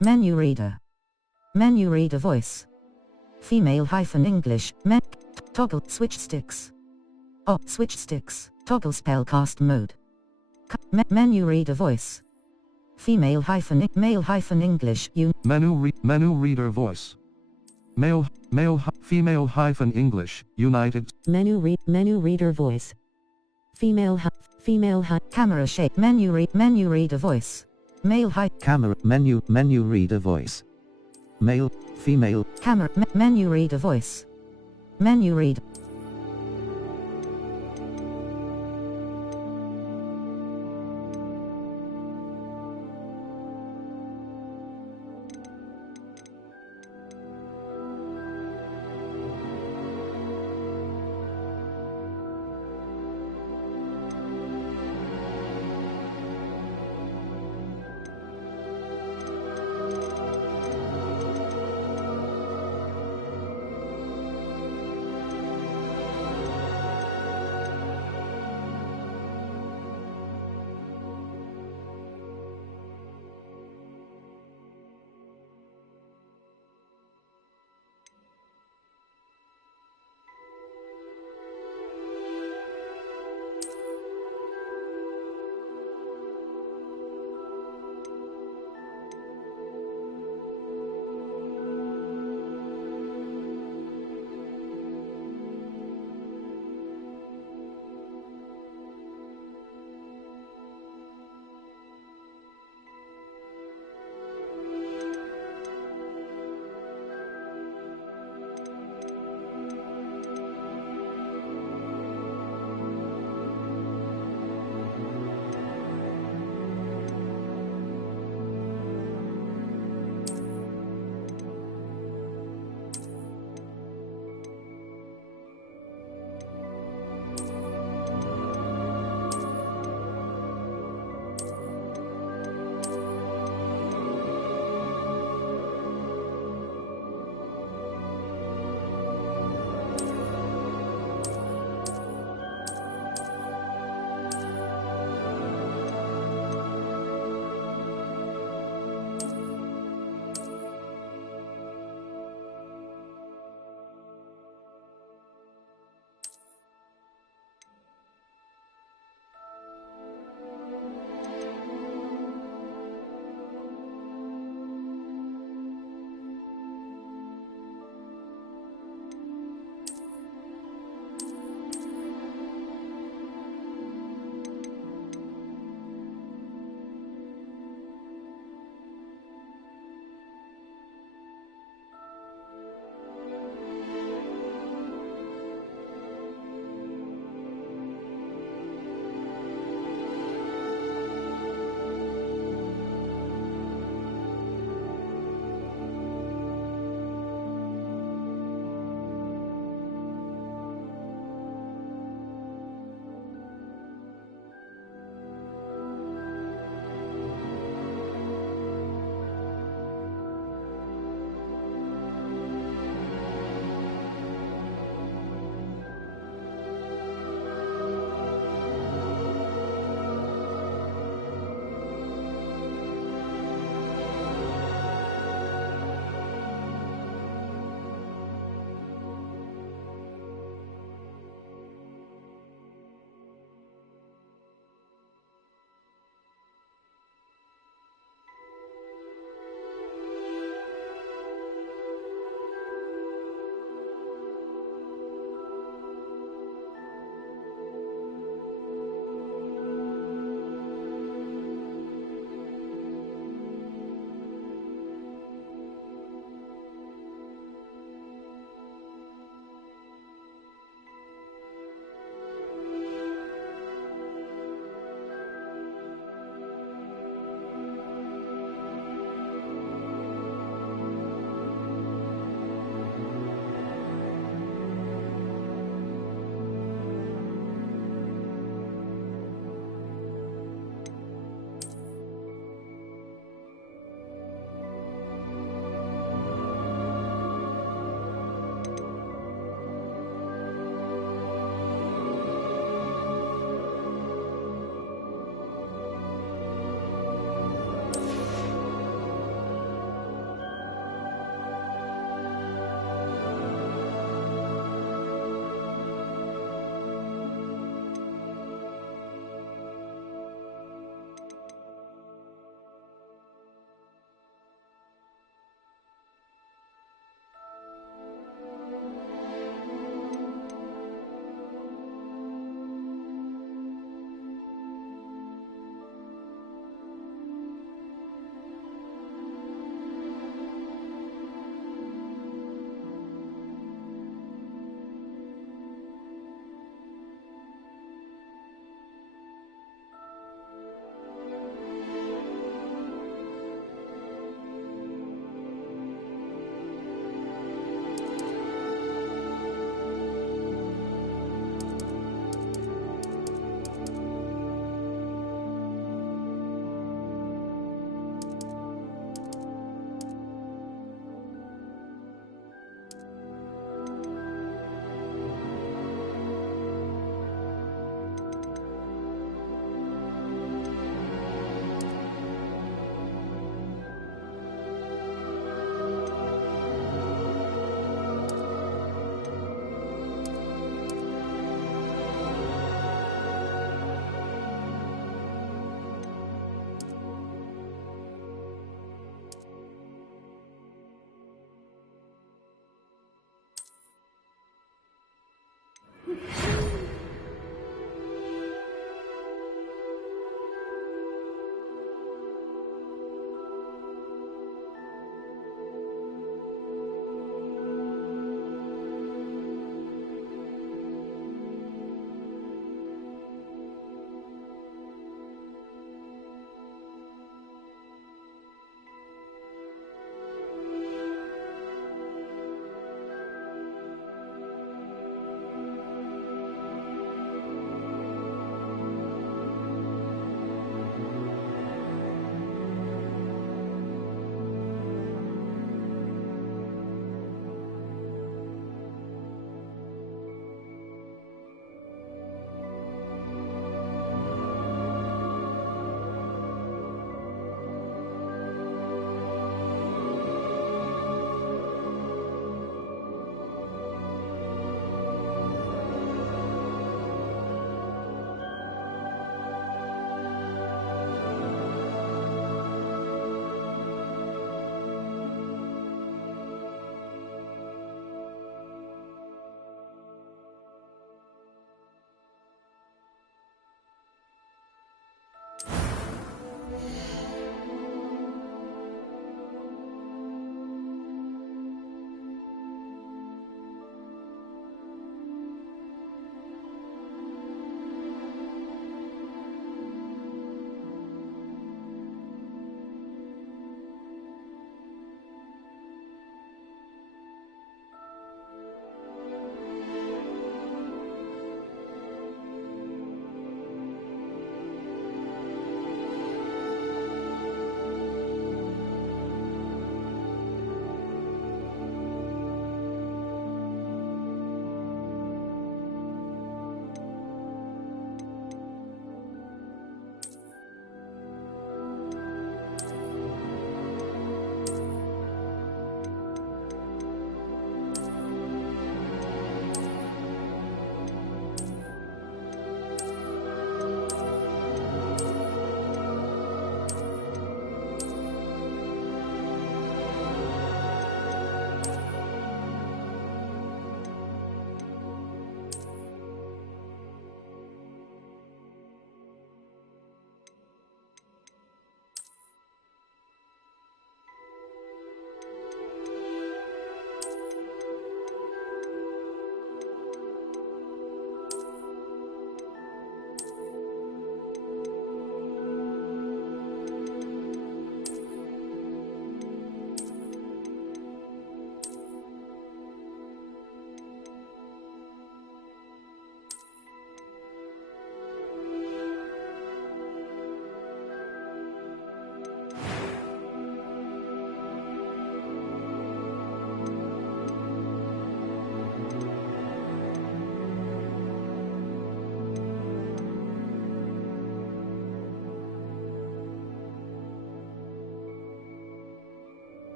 Menu reader. Menu reader voice. Female-English. Toggle switch sticks. Switch sticks. Toggle spellcast mode. Menu reader voice. Male-English. Menu reader voice. Female-English. United. Menu reader voice. Female Camera shape. Menu reader voice. Camera menu reader voice. Male, female. Camera menu reader voice. Menu read.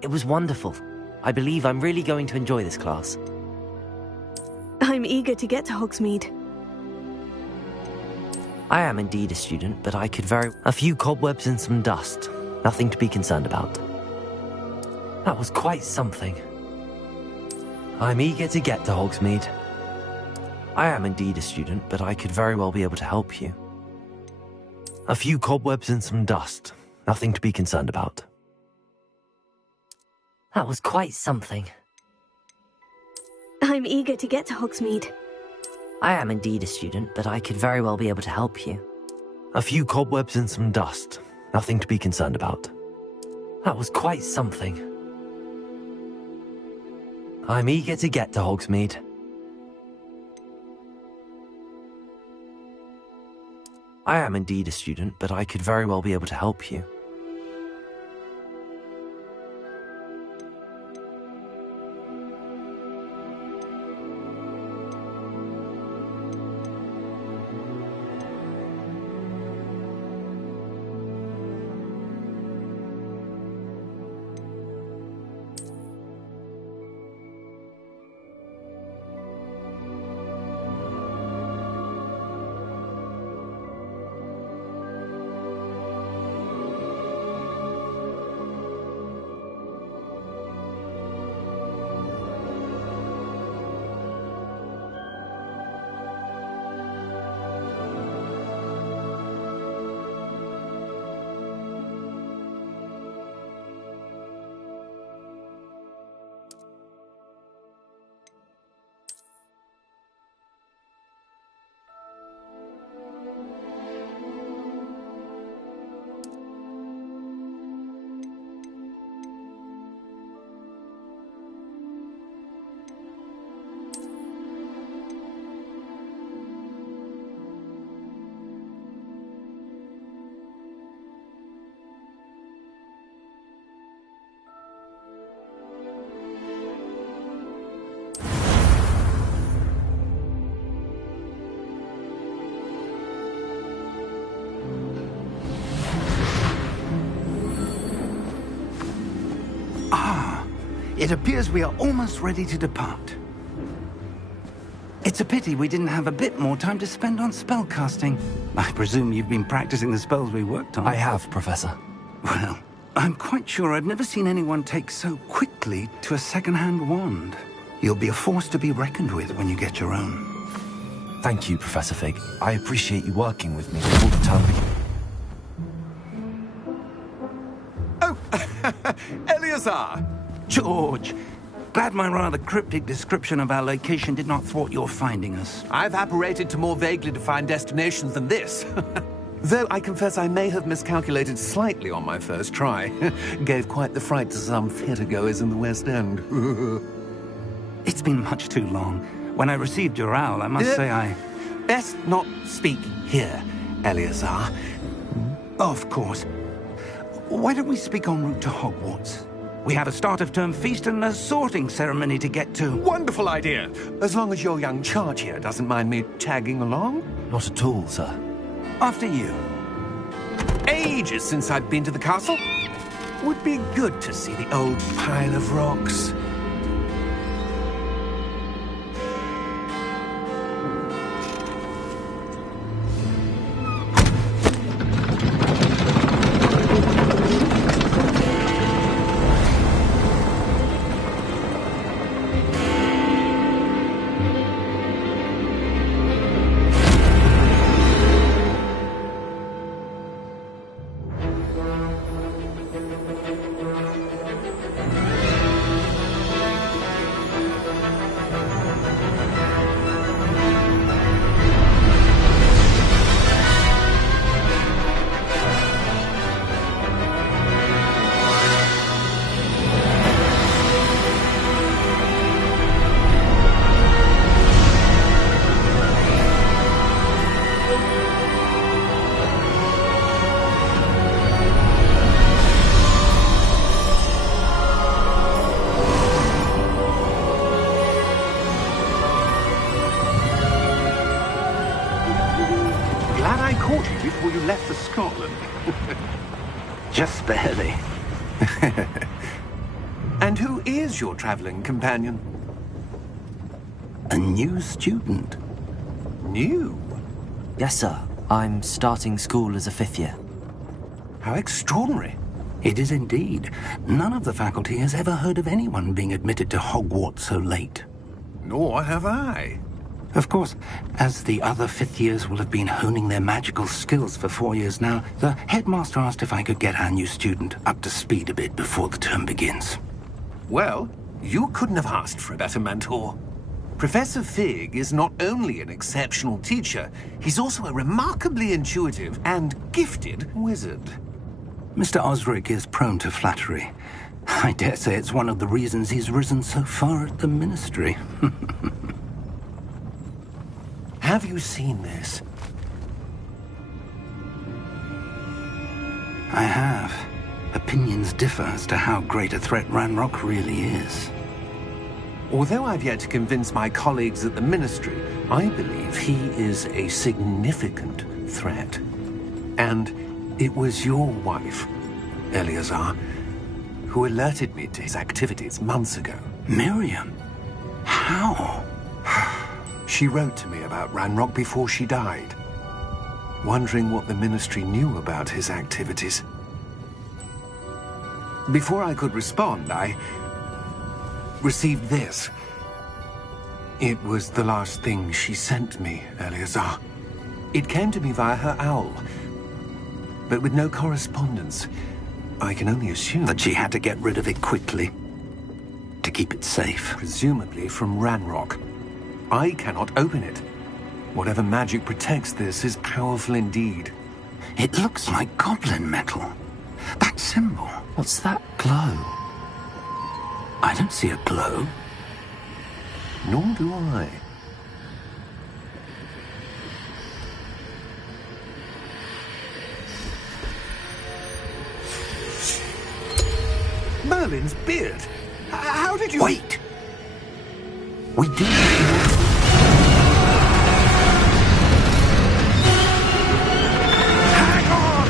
It was wonderful. I believe I'm really going to enjoy this class. I'm eager to get to Hogsmeade. I am indeed a student, but I could a few cobwebs and some dust. Nothing to be concerned about. That was quite something. I'm eager to get to Hogsmeade. I am indeed a student, but I could very well be able to help you. A few cobwebs and some dust. Nothing to be concerned about. That was quite something. I'm eager to get to Hogsmeade. I am indeed a student, but I could very well be able to help you. A few cobwebs and some dust. Nothing to be concerned about. That was quite something. I'm eager to get to Hogsmeade. I am indeed a student, but I could very well be able to help you. It appears we are almost ready to depart. It's a pity we didn't have a bit more time to spend on spellcasting. I presume you've been practicing the spells we worked on. I have, Professor. Well, I'm quite sure I've never seen anyone take so quickly to a second-hand wand. You'll be a force to be reckoned with when you get your own. Thank you, Professor Fig. I appreciate you working with me all the time. Oh, Eleazar! George, glad my rather cryptic description of our location did not thwart your finding us. I've apparated to more vaguely defined destinations than this. Though I confess I may have miscalculated slightly on my first try. Gave quite the fright to some theatre-goers in the West End. It's been much too long. When I received your owl, I must say I... Best not speak here, Eleazar. Of course. Why don't we speak en route to Hogwarts? We have a start-of-term feast and a sorting ceremony to get to. Wonderful idea! As long as your young charge here doesn't mind me tagging along. Not at all, sir. After you. Ages since I've been to the castle. Would be good to see the old pile of rocks. Before you left for Scotland. Just barely. And who is your traveling companion? A new student. New? Yes, sir. I'm starting school as a 5th year. How extraordinary. It is indeed. None of the faculty has ever heard of anyone being admitted to Hogwarts so late. Nor have I. Of course, as the other 5th years will have been honing their magical skills for 4 years now, the headmaster asked if I could get our new student up to speed a bit before the term begins. Well, you couldn't have asked for a better mentor. Professor Fig is not only an exceptional teacher, he's also a remarkably intuitive and gifted wizard. Mr. Osric is prone to flattery. I dare say it's one of the reasons he's risen so far at the Ministry. Have you seen this? I have. Opinions differ as to how great a threat Ranrock really is. Although I've yet to convince my colleagues at the Ministry, I believe he is a significant threat. And it was your wife, Eleazar, who alerted me to his activities months ago. Miriam? How? She wrote to me about Ranrock before she died, wondering what the Ministry knew about his activities. Before I could respond, I received this. It was the last thing she sent me, Eleazar. It came to me via her owl, but with no correspondence. I can only assume That she had to get rid of it quickly, to keep it safe. presumably from Ranrock. I cannot open it. Whatever magic protects this is powerful indeed. It looks like goblin metal. That symbol. What's that glow? I don't see a glow. Nor do I. Merlin's beard. How did you... Wait! We do... Hang on!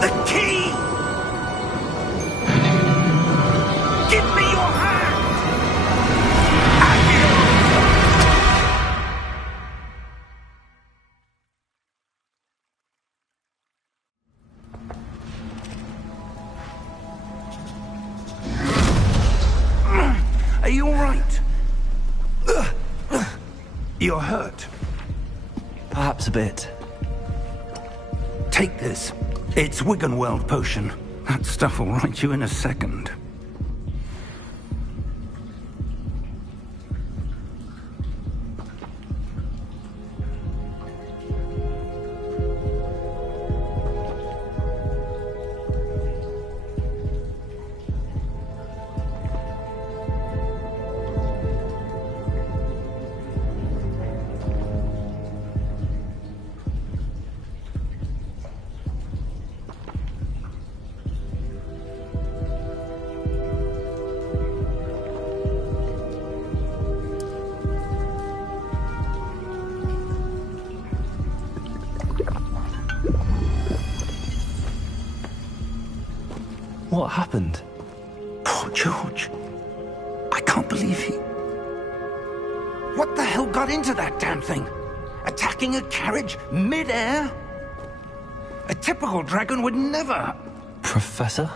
The key! Give me your hand! Are you all right? You're hurt. Perhaps a bit. Take this. It's Wiggenweld potion. That stuff will right you in a second. What happened? Poor George. I can't believe he... What the hell got into that damn thing? Attacking a carriage mid-air? A typical dragon would never... Professor?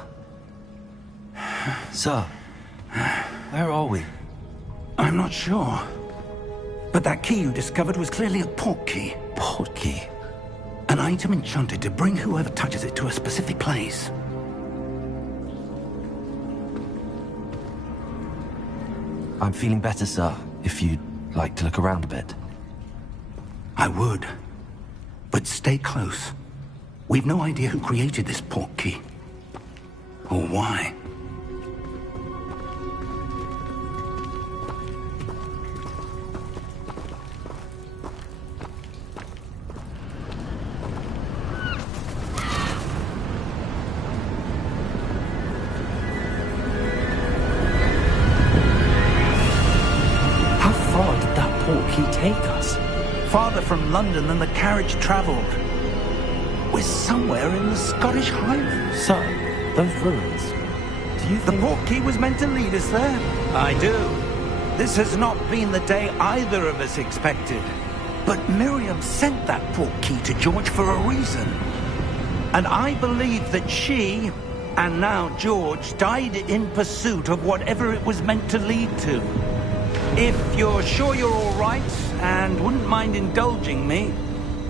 Sir, where are we? I'm not sure. But that key you discovered was clearly a port key. Port key? An item enchanted to bring whoever touches it to a specific place. I'm feeling better, sir, if you'd like to look around a bit. I would. But stay close. We've no idea who created this port key. Or why? How far did that portkey take us? Farther from London than the carriage travelled. We're somewhere in the Scottish Highlands. Sir, those ruins. Do you The think... portkey was meant to lead us there? I do. This has not been the day either of us expected. But Miriam sent that portkey to George for a reason. And I believe that she, and now George, died in pursuit of whatever it was meant to lead to. If you're sure you're all right, and wouldn't mind indulging me,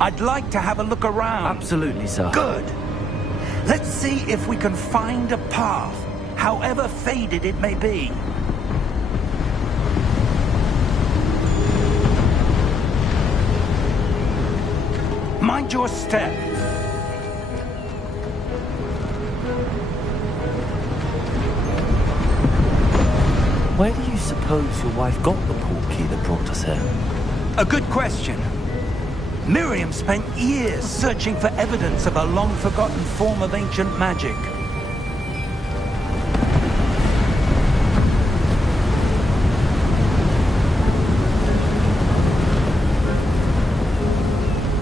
I'd like to have a look around. Absolutely, sir. Good. Let's see if we can find a path, however faded it may be. Mind your step. Where do you suppose your wife got the portkey that brought us here? A good question. Miriam spent years searching for evidence of a long-forgotten form of ancient magic.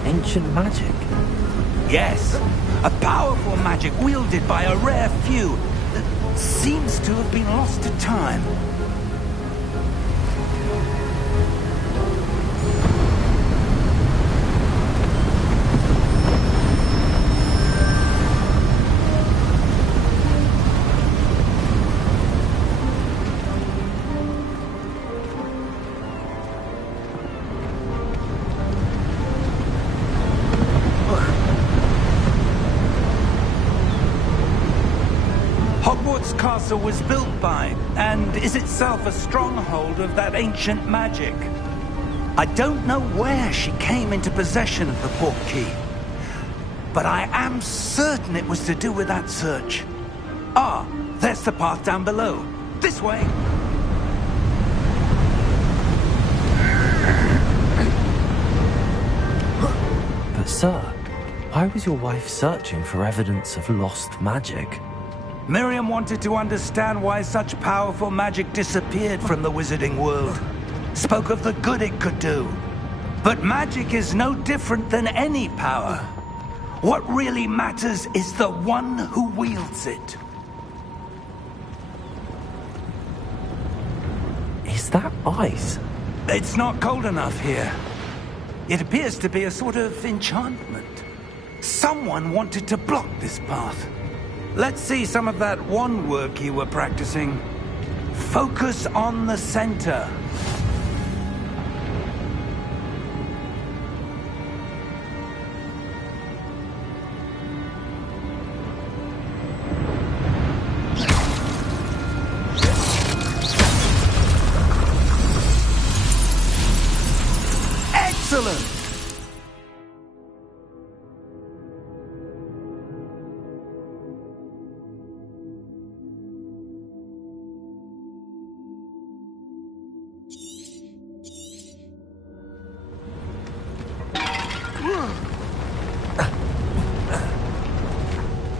Ancient magic? Yes, a powerful magic wielded by a rare few that seems to have been lost to time. Hogwarts Castle was built by, and is itself a stronghold of that ancient magic. I don't know where she came into possession of the portkey, but I am certain it was to do with that search. Ah, there's the path down below. This way. But sir, why was your wife searching for evidence of lost magic? Miriam wanted to understand why such powerful magic disappeared from the wizarding world. Spoke of the good it could do. But magic is no different than any power. What really matters is the one who wields it. Is that ice? It's not cold enough here. It appears to be a sort of enchantment. Someone wanted to block this path. Let's see some of that wand work you were practicing. Focus on the center. Excellent!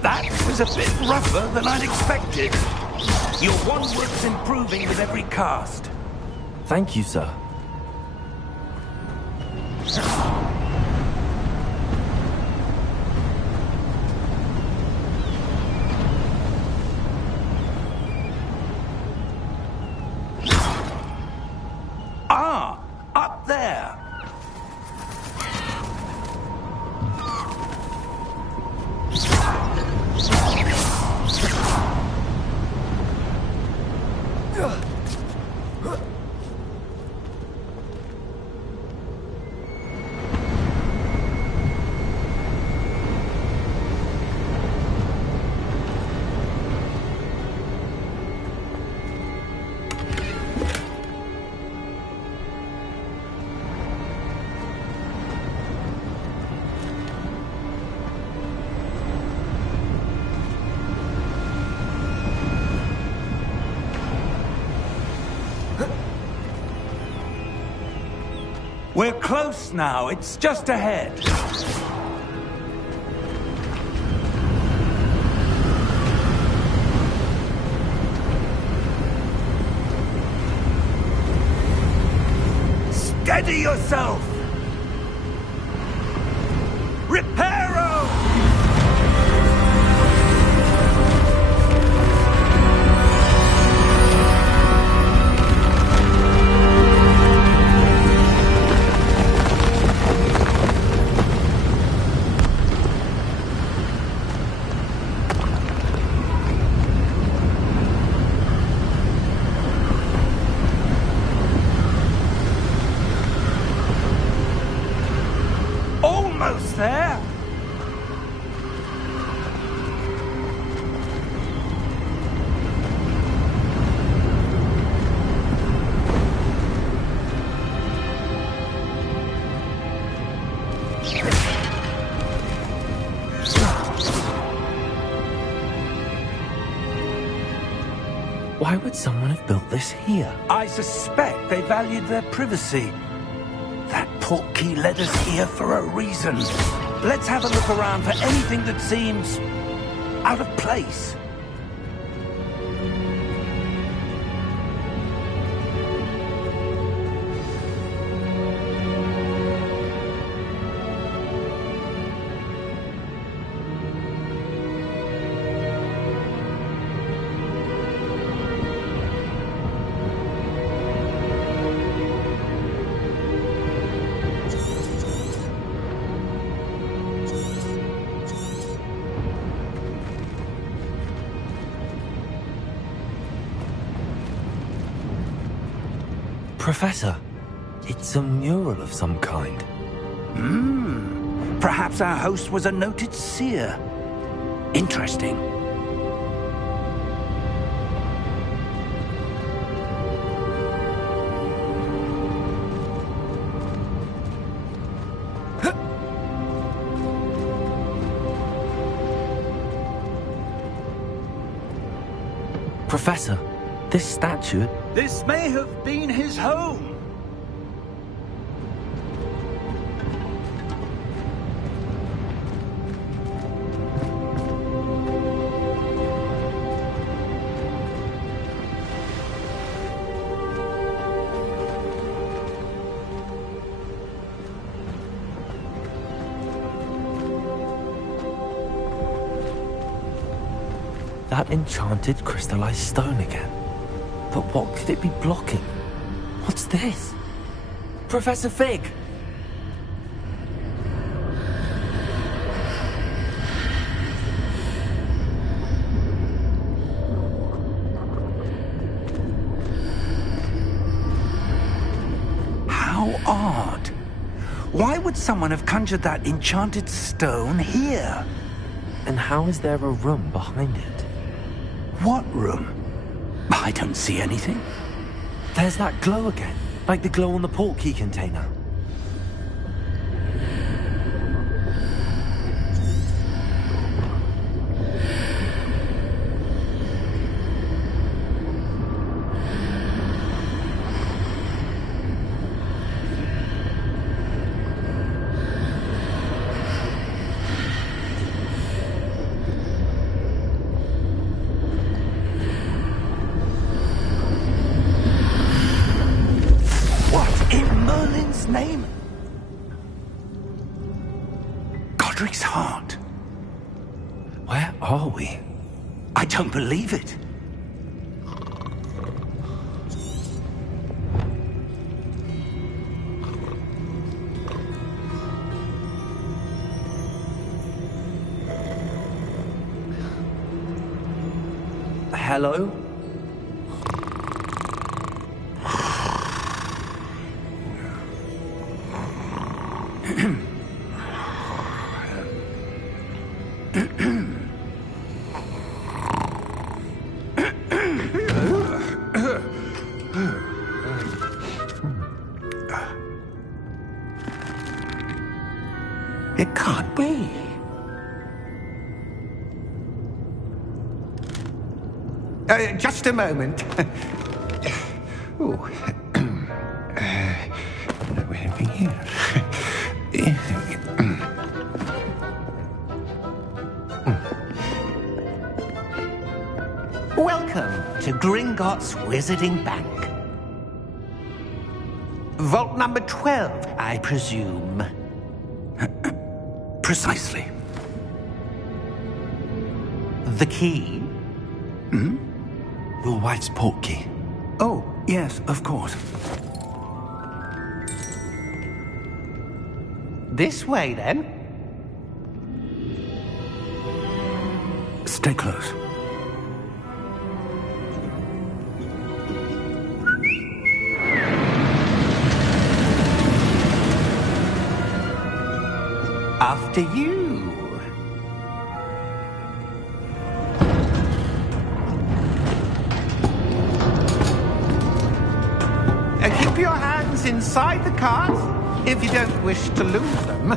That was a bit rougher than I'd expected. Your wand work's improving with every cast. Thank you, sir. Ah, up there. We're close now. It's just ahead. Steady yourself! Reparo! Almost there! Why would someone have built this here? I suspect they valued their privacy. That portkey led us here for a reason. Let's have a look around for anything that seems out of place. Professor, it's a mural of some kind. Perhaps our host was a noted seer. Interesting. Professor, this statue... This may have been his home. That enchanted crystallized stone again. But what could it be blocking? What's this? Professor Fig! How odd. Why would someone have conjured that enchanted stone here? And how is there a room behind it? What room? I don't see anything. There's that glow again, like the glow on the portkey container. Name? Godric's heart. Where are we? I don't believe it. Hello? It can't be. Just a moment. Ooh. something here. Welcome to Gringotts Wizarding Bank. Vault number 12, I presume. Precisely. The key? Hmm? Your wife's portkey. Oh, yes, of course. This way, then. Stay close. After you. Keep your hands inside the cart if you don't wish to lose them.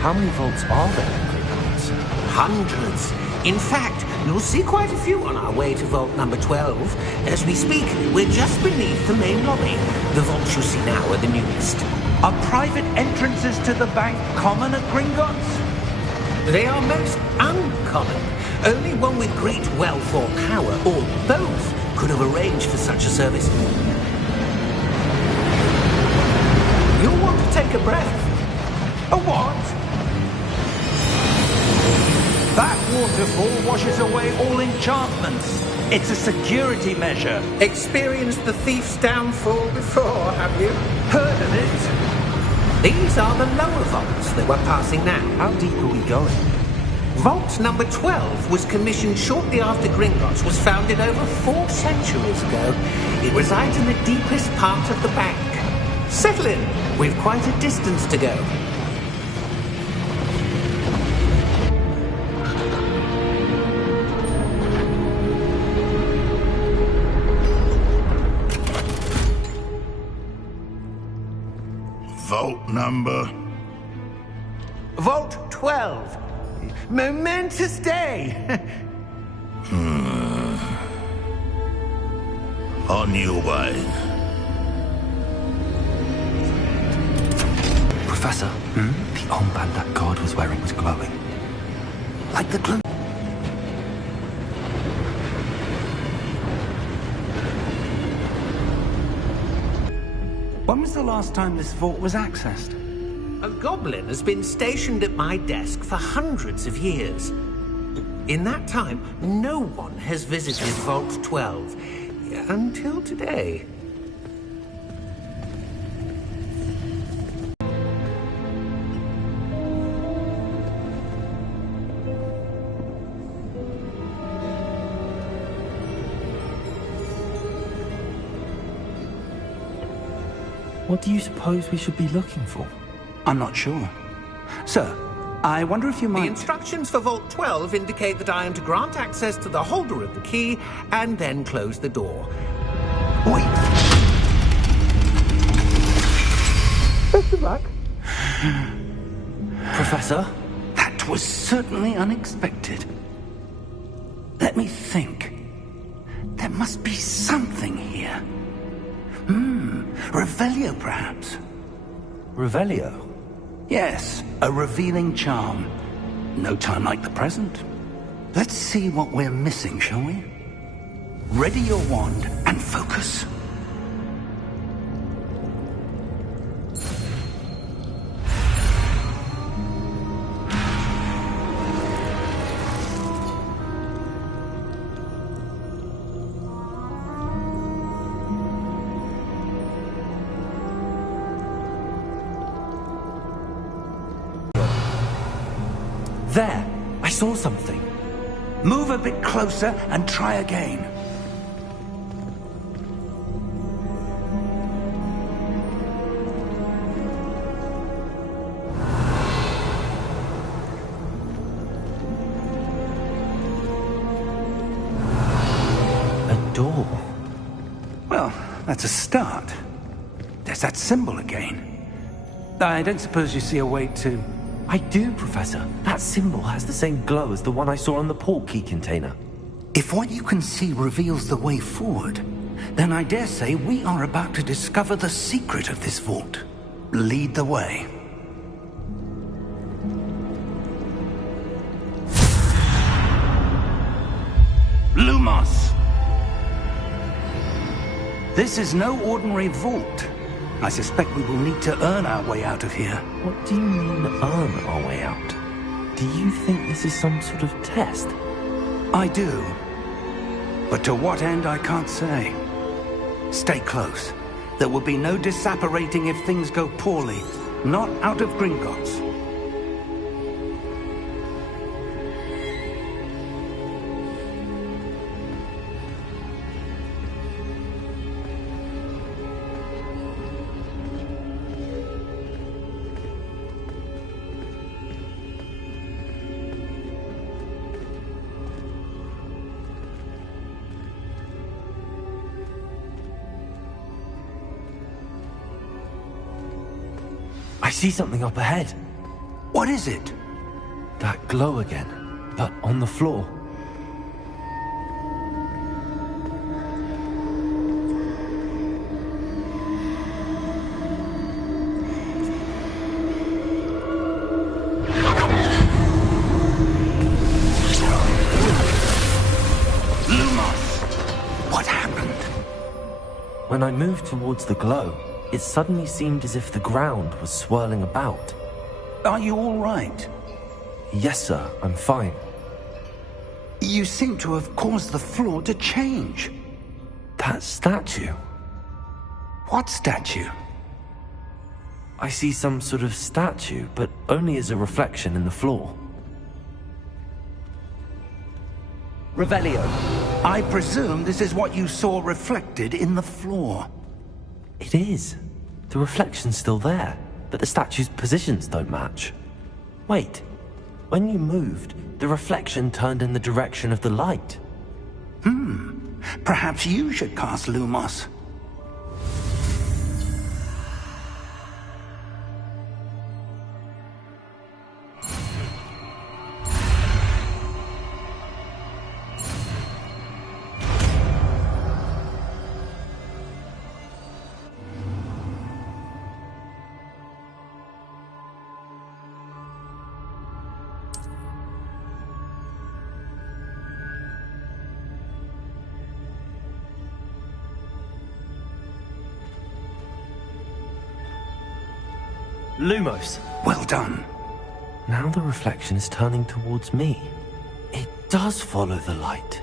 How many vaults are there in Gringotts? Hundreds. In fact, you'll see quite a few on our way to vault number 12. As we speak, we're just beneath the main lobby. The vaults you see now are the newest. Are private entrances to the bank common at Gringotts? They are most uncommon. Only one with great wealth or power, or both, could have arranged for such a service. You'll want to take a breath. A what? That waterfall washes away all enchantments. It's a security measure. Experienced the thief's downfall before, have you? Heard of it? These are the lower vaults that we're passing now. How deep are we going? Vault number 12 was commissioned shortly after Gringotts was founded over 4 centuries ago. It resides in the deepest part of the bank. Settle in. We've quite a distance to go. Vault number? Vault 12. Momentous day. On your way. Professor, the armband that guard was wearing was glowing. Like the glow. When was the last time this vault was accessed? A goblin has been stationed at my desk for hundreds of years. In that time, no one has visited Vault 12. Until today. What do you suppose we should be looking for? I'm not sure. Sir, I wonder if you might... The instructions for Vault 12 indicate that I am to grant access to the holder of the key and then close the door. Wait! Best of luck. Professor? That was certainly unexpected. Let me think. There must be something here. Revelio, perhaps? Revelio? Yes, a revealing charm. No time like the present. Let's see what we're missing, shall we? Ready your wand and focus. There! I saw something. Move a bit closer and try again. A door. Well, that's a start. There's that symbol again. I don't suppose you see a way to I do, Professor. That symbol has the same glow as the one I saw on the port key container. If what you can see reveals the way forward, then I dare say we are about to discover the secret of this vault. Lead the way. Lumos! This is no ordinary vault. I suspect we will need to earn our way out of here. What do you mean, earn our way out? Do you think this is some sort of test? I do. But to what end, I can't say. Stay close. There will be no disapparating if things go poorly. Not out of Gringotts. I see something up ahead. What is it? That glow again, but on the floor. Lumos! What happened? When I moved towards the glow, it suddenly seemed as if the ground was swirling about. Are you all right? Yes, sir, I'm fine. You seem to have caused the floor to change. That statue. What statue? I see some sort of statue, but only as a reflection in the floor. Revelio, I presume this is what you saw reflected in the floor. It is. The reflection's still there, but the statue's positions don't match. Wait. When you moved, the reflection turned in the direction of the light. Perhaps you should cast Lumos. Lumos! Well done. Now the reflection is turning towards me. It does follow the light.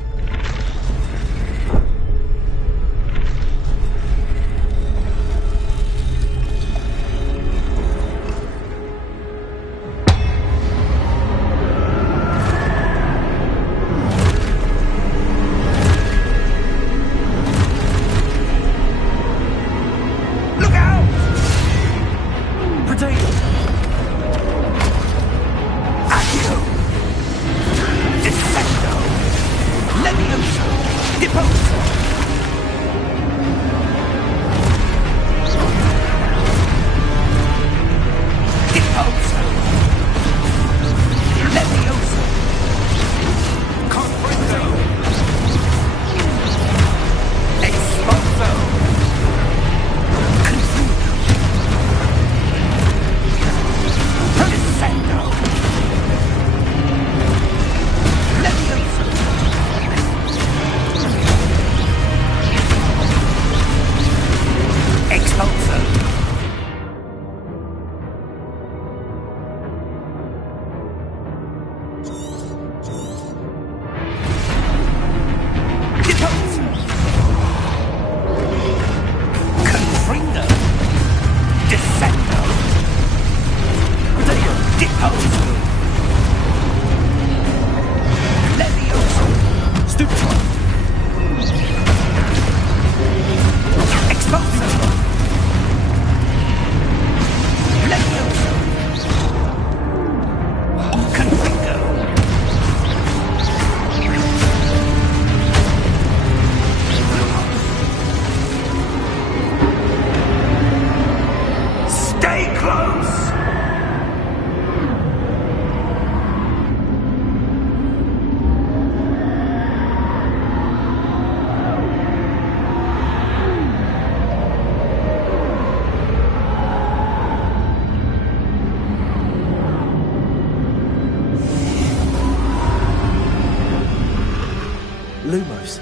Lumos.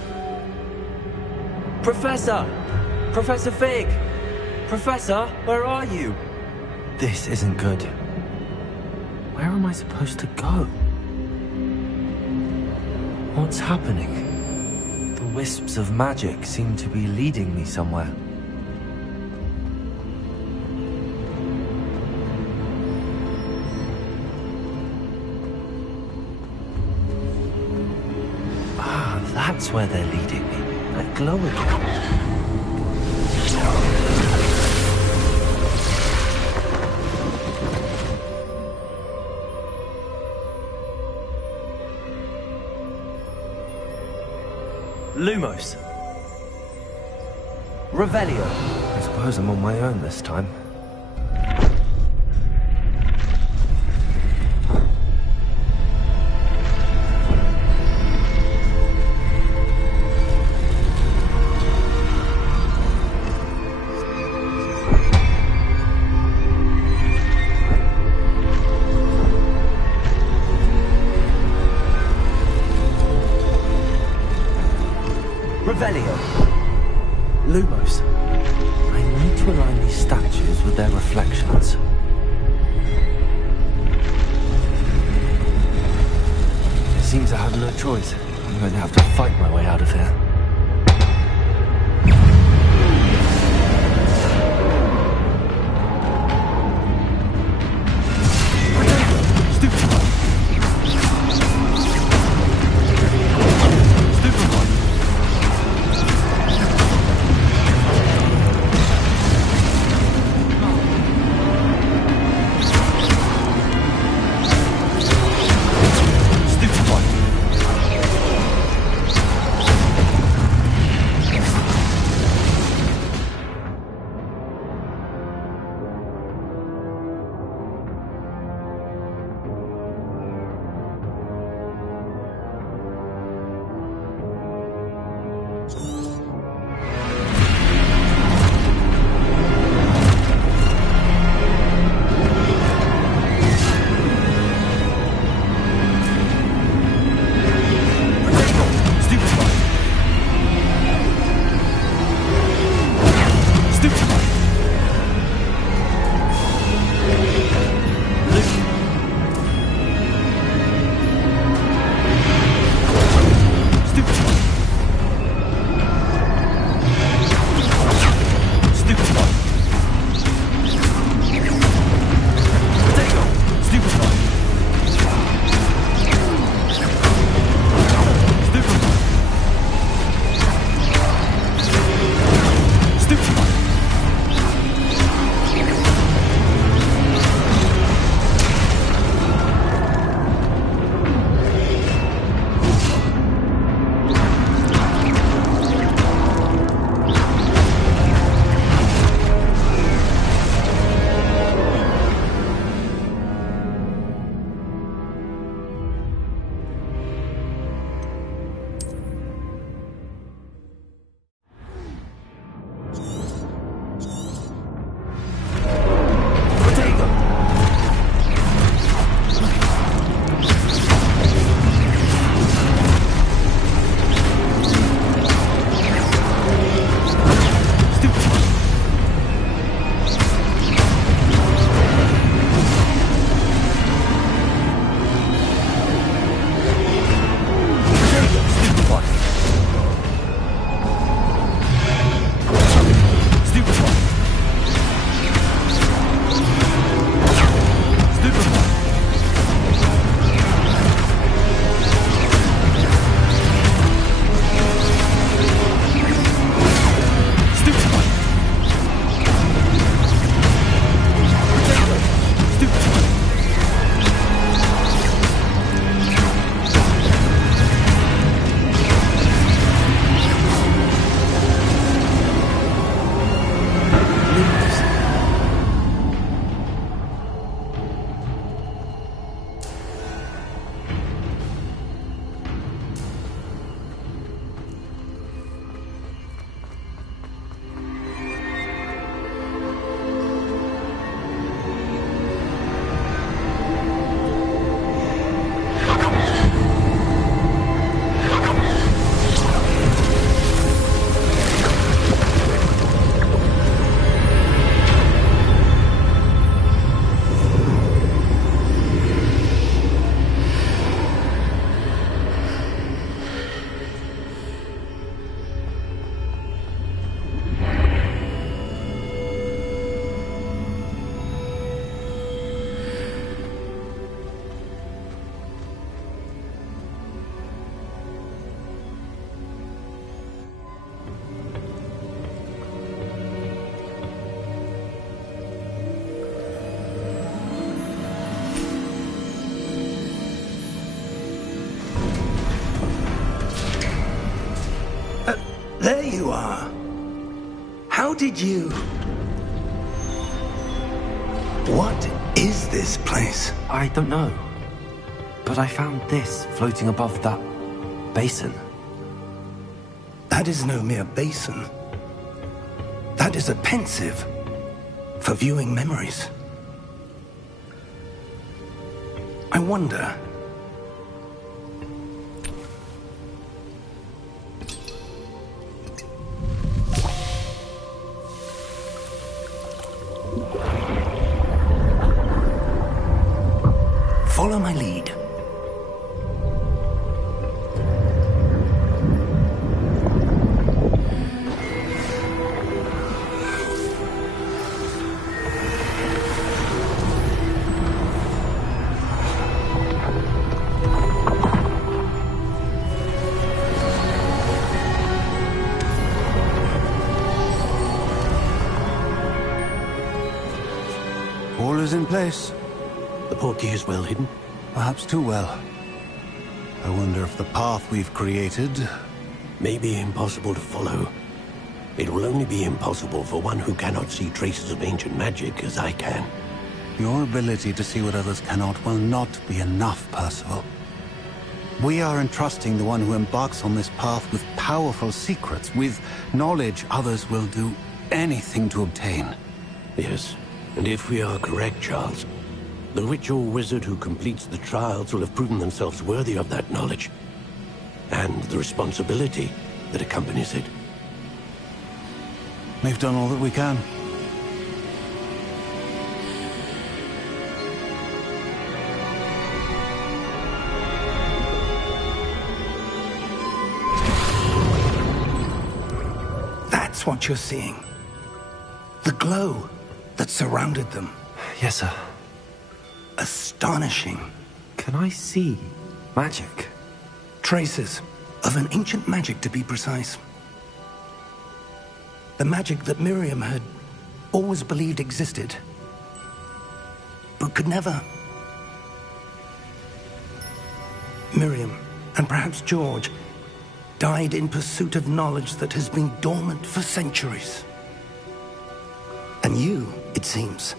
Professor! Professor Fig! Professor, where are you? This isn't good. Where am I supposed to go? What's happening? The wisps of magic seem to be leading me somewhere. Ah, that's where they're leading me. That glow again. Lumos. Revelio. I suppose I'm on my own this time. Revelio. Lumos. I need to align these statues with their reflections. It seems I have no choice. I'm going to have to fight my way out of here. did you... What is this place? I don't know. But I found this floating above that basin. That is no mere basin. That is a pensive for viewing memories. I wonder... Follow my lead. All is in place. The portkey is well hidden? Perhaps too well. I wonder if the path we've created... may be impossible to follow. It will only be impossible for one who cannot see traces of ancient magic as I can. Your ability to see what others cannot will not be enough, Percival. We are entrusting the one who embarks on this path with powerful secrets, with knowledge others will do anything to obtain. Yes, and if we are correct, Charles, the witch or wizard who completes the trials will have proven themselves worthy of that knowledge, and the responsibility that accompanies it. We've done all that we can. That's what you're seeing. The glow that surrounded them. Yes, sir. Astonishing. Can I see magic? Traces of an ancient magic, to be precise. The magic that Miriam had always believed existed, but could never. Miriam, and perhaps George, died in pursuit of knowledge that has been dormant for centuries. And you, it seems,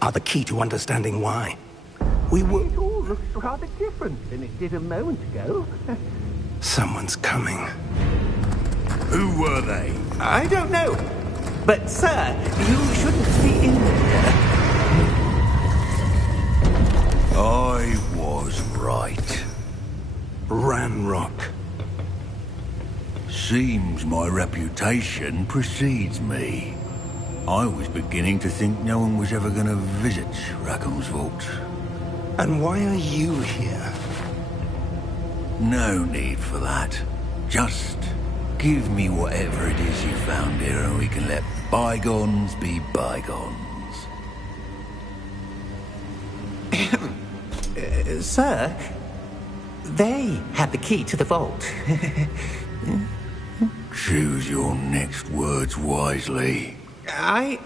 are the key to understanding why. We will... It all looks rather different than it did a moment ago. Someone's coming. Who were they? I don't know. But, sir, you shouldn't be in there. I was right. Ranrock. Seems my reputation precedes me. I was beginning to think no one was ever going to visit Rackham's vault. And why are you here? No need for that. Just give me whatever it is you found here and we can let bygones be bygones. Sir, they had the key to the vault. Choose your next words wisely. I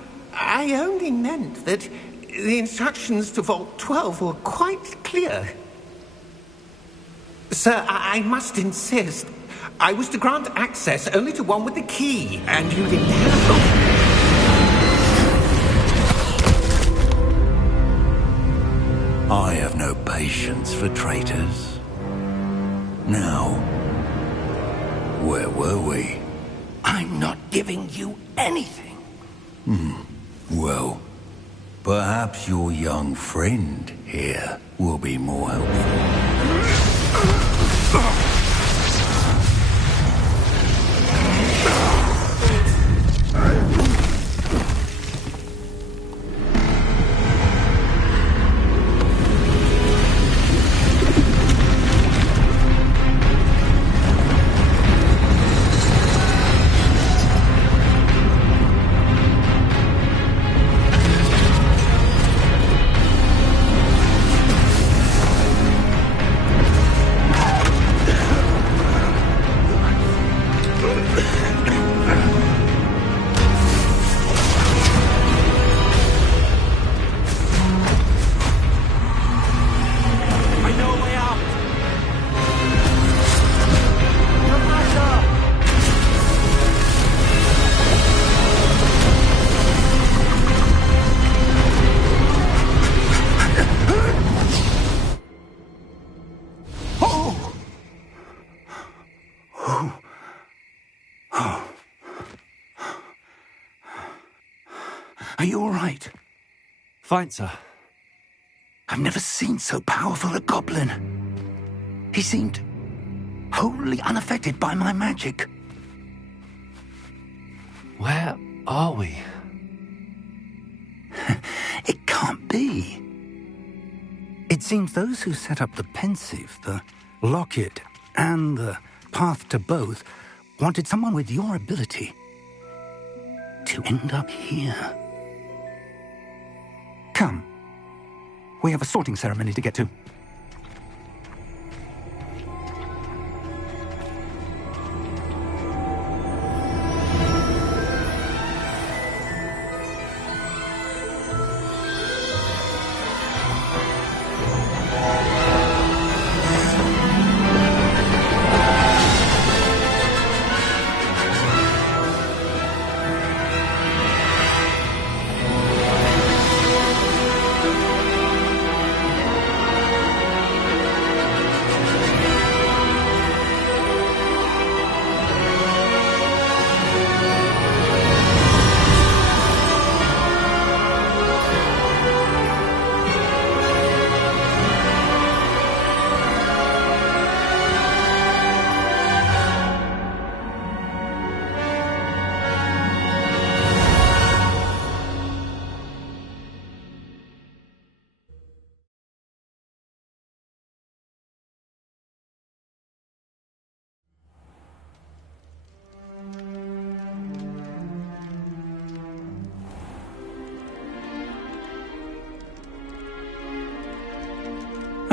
only meant that the instructions to Vault 12 were quite clear. Sir, I must insist. I was to grant access only to one with the key, and you didn't have them. I have no patience for traitors. Now, where were we? I'm not giving you anything. Well, perhaps your young friend here will be more helpful. Are you all right? Fine, sir. I've never seen so powerful a goblin. He seemed wholly unaffected by my magic. Where are we? It can't be. It seems those who set up the pensive, the locket, and the path to both wanted someone with your ability to end up here. Come. We have a sorting ceremony to get to.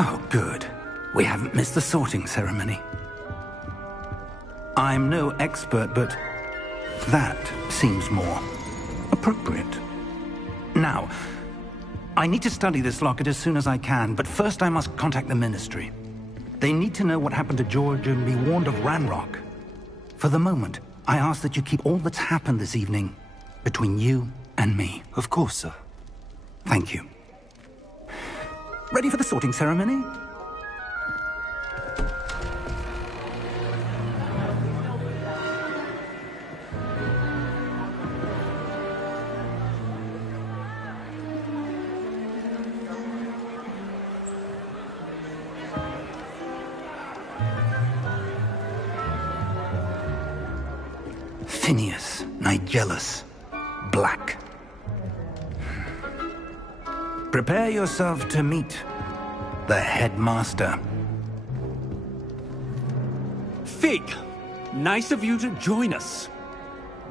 Oh, good. We haven't missed the sorting ceremony. I'm no expert, but that seems more appropriate. Now, I need to study this locket as soon as I can, but first I must contact the Ministry. They need to know what happened to George and be warned of Ranrock. For the moment, I ask that you keep all that's happened this evening between you and me. Of course, sir. Thank you. Ready for the sorting ceremony? Phineas Nigellus Black. Prepare yourself to meet the headmaster. Fig, nice of you to join us.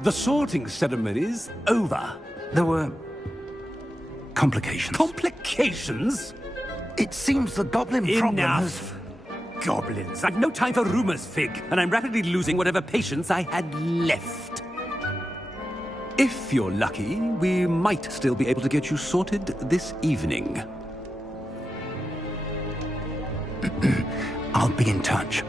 The sorting ceremony's over. There were complications. Complications? It seems the goblin problem has... Goblins. I've no time for rumors, Fig, and I'm rapidly losing whatever patience I had left. If you're lucky, we might still be able to get you sorted this evening. I'll be in touch.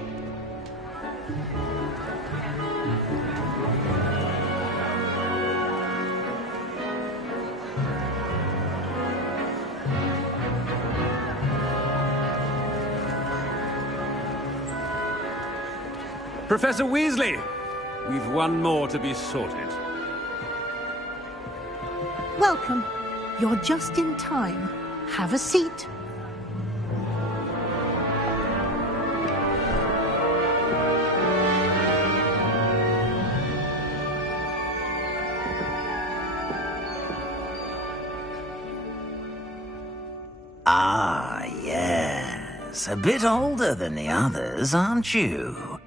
Professor Weasley, we've one more to be sorted. Welcome. You're just in time. Have a seat. Ah, yes. A bit older than the others, aren't you?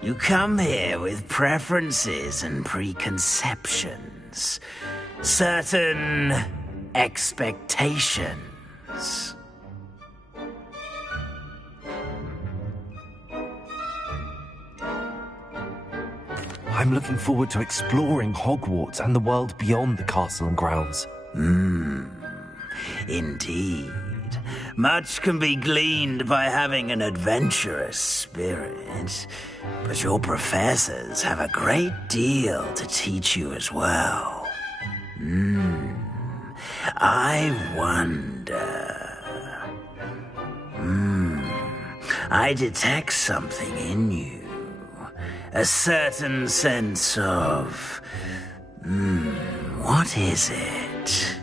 You come here with preferences and preconceptions. Certain expectations. I'm looking forward to exploring Hogwarts and the world beyond the castle and grounds. Indeed. Much can be gleaned by having an adventurous spirit, but your professors have a great deal to teach you as well. I wonder... I detect something in you. A certain sense of... What is it?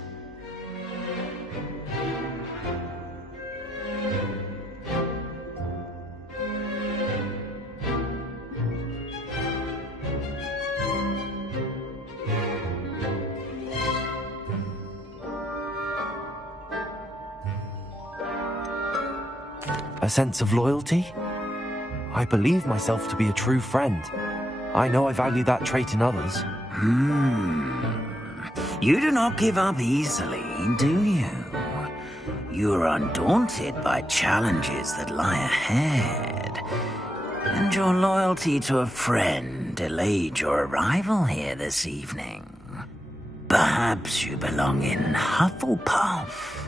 A sense of loyalty? I believe myself to be a true friend. I know I value that trait in others. You do not give up easily, do you? You are undaunted by challenges that lie ahead. And your loyalty to a friend delayed your arrival here this evening. Perhaps you belong in Hufflepuff.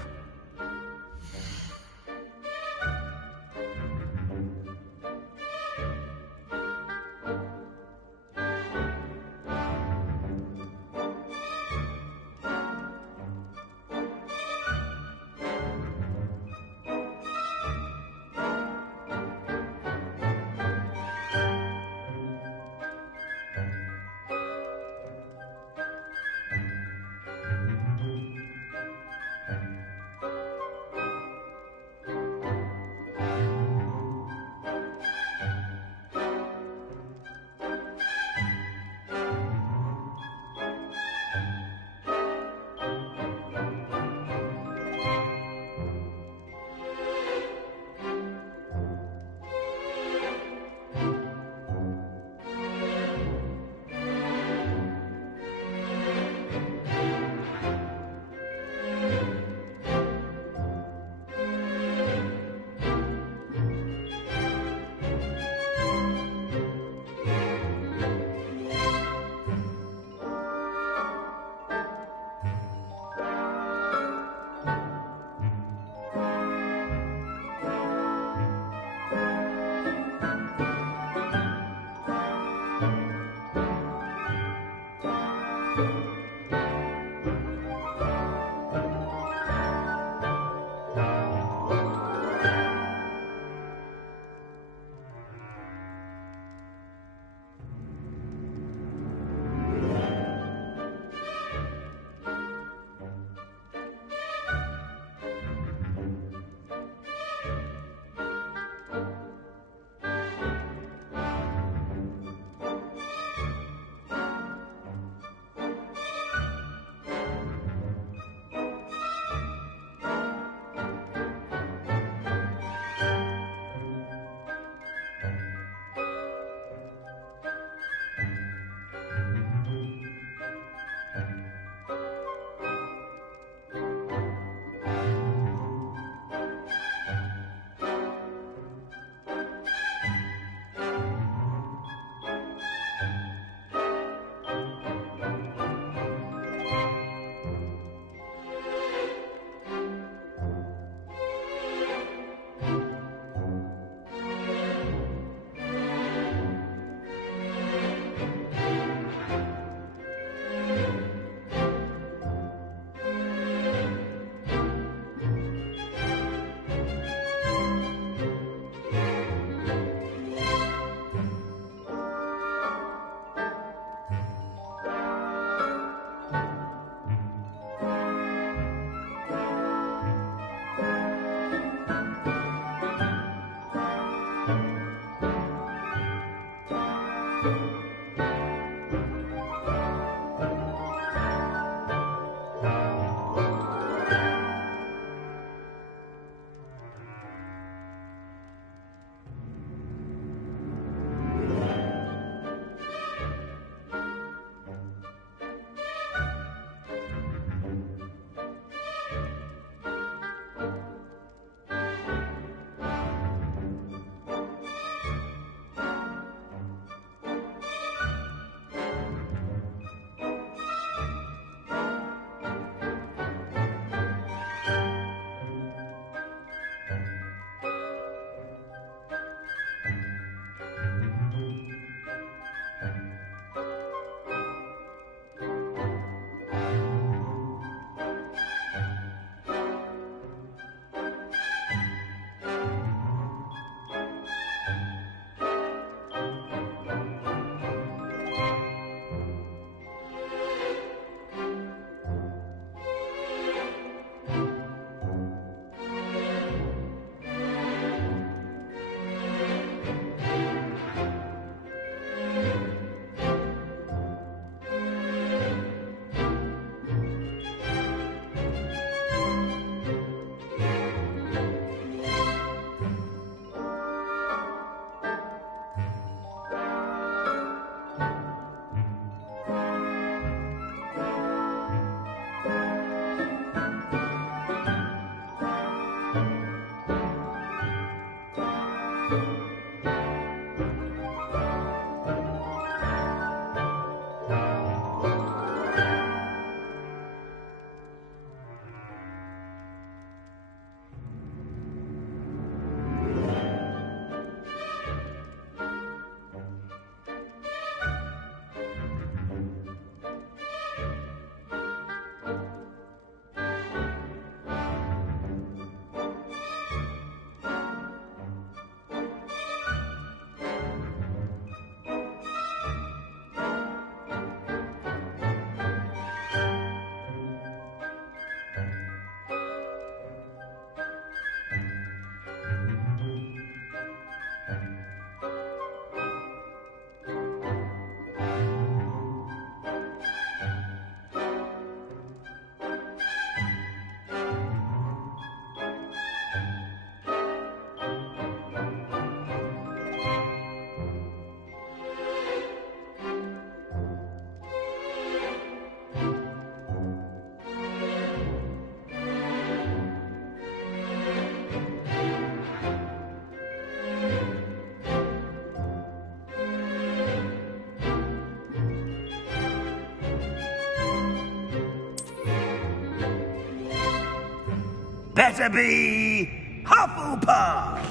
to be Hufflepuff!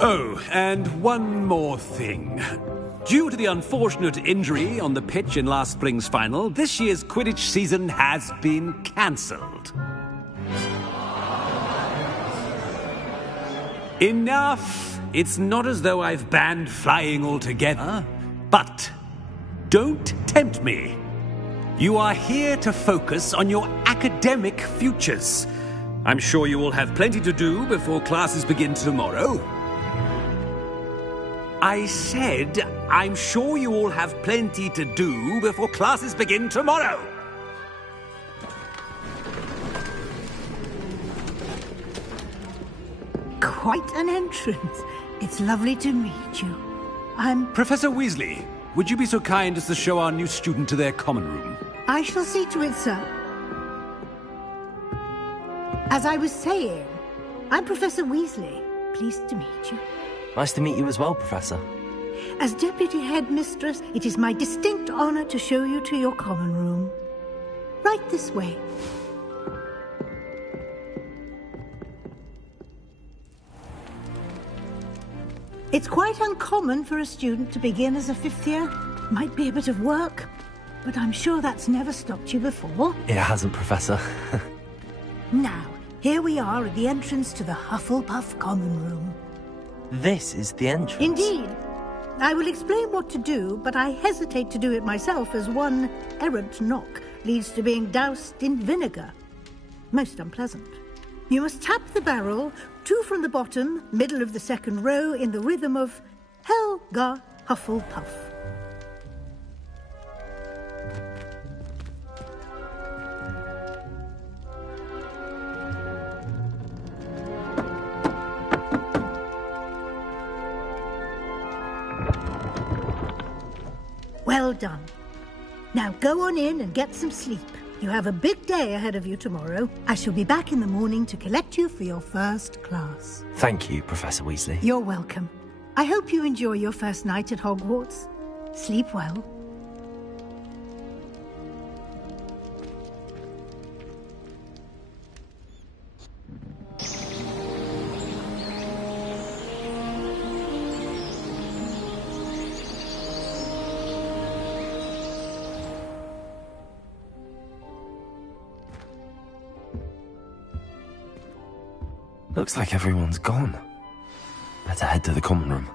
Oh, and one more thing. Due to the unfortunate injury on the pitch in last spring's final, this year's Quidditch season has been cancelled. Enough! It's not as though I've banned flying altogether, but don't tempt me. You are here to focus on your academic futures. I'm sure you will have plenty to do before classes begin tomorrow. I said, I'm sure you all have plenty to do before classes begin tomorrow. Quite an entrance. It's lovely to meet you. I'm... Professor Weasley, would you be so kind as to show our new student to their common room? I shall see to it, sir. As I was saying, I'm Professor Weasley. Pleased to meet you. Nice to meet you as well, Professor. As Deputy Headmistress, it is my distinct honor to show you to your common room. Right this way. It's quite uncommon for a student to begin as a fifth year. Might be a bit of work, but I'm sure that's never stopped you before. It hasn't, Professor. Now, here we are at the entrance to the Hufflepuff common room. This is the entrance. Indeed. I will explain what to do, but I hesitate to do it myself as one errant knock leads to being doused in vinegar. Most unpleasant. You must tap the barrel, 2 from the bottom, middle of the second row, in the rhythm of Helga Hufflepuff. Well done. Now go on in and get some sleep. You have a big day ahead of you tomorrow. I shall be back in the morning to collect you for your first class. Thank you, Professor Weasley. You're welcome. I hope you enjoy your first night at Hogwarts. Sleep well. Looks like everyone's gone. Better head to the common room.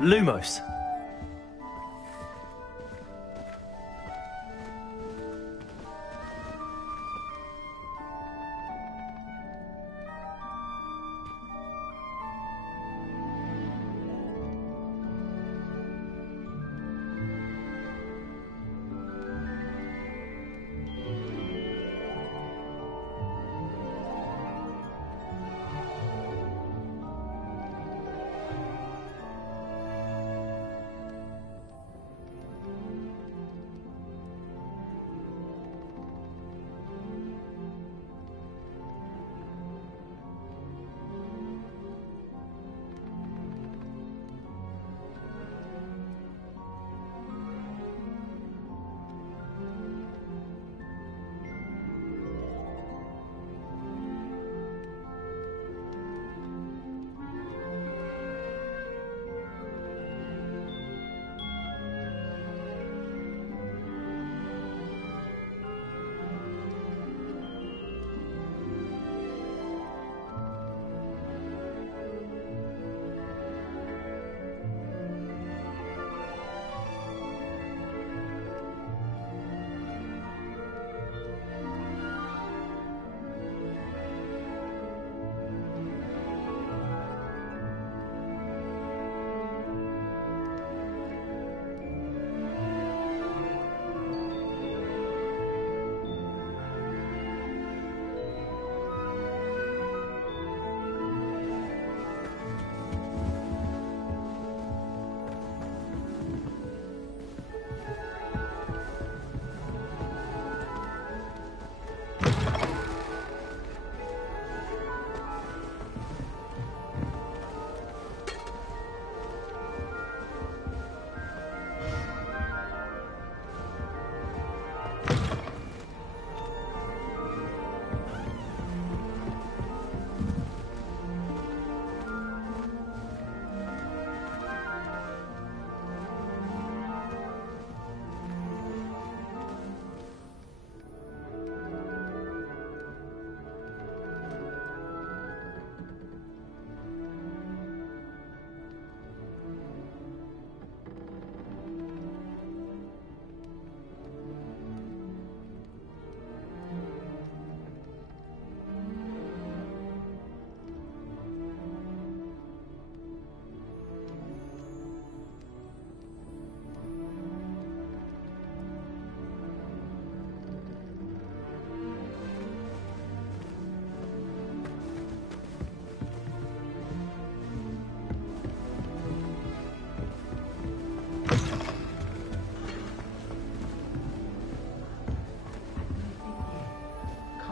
Lumos.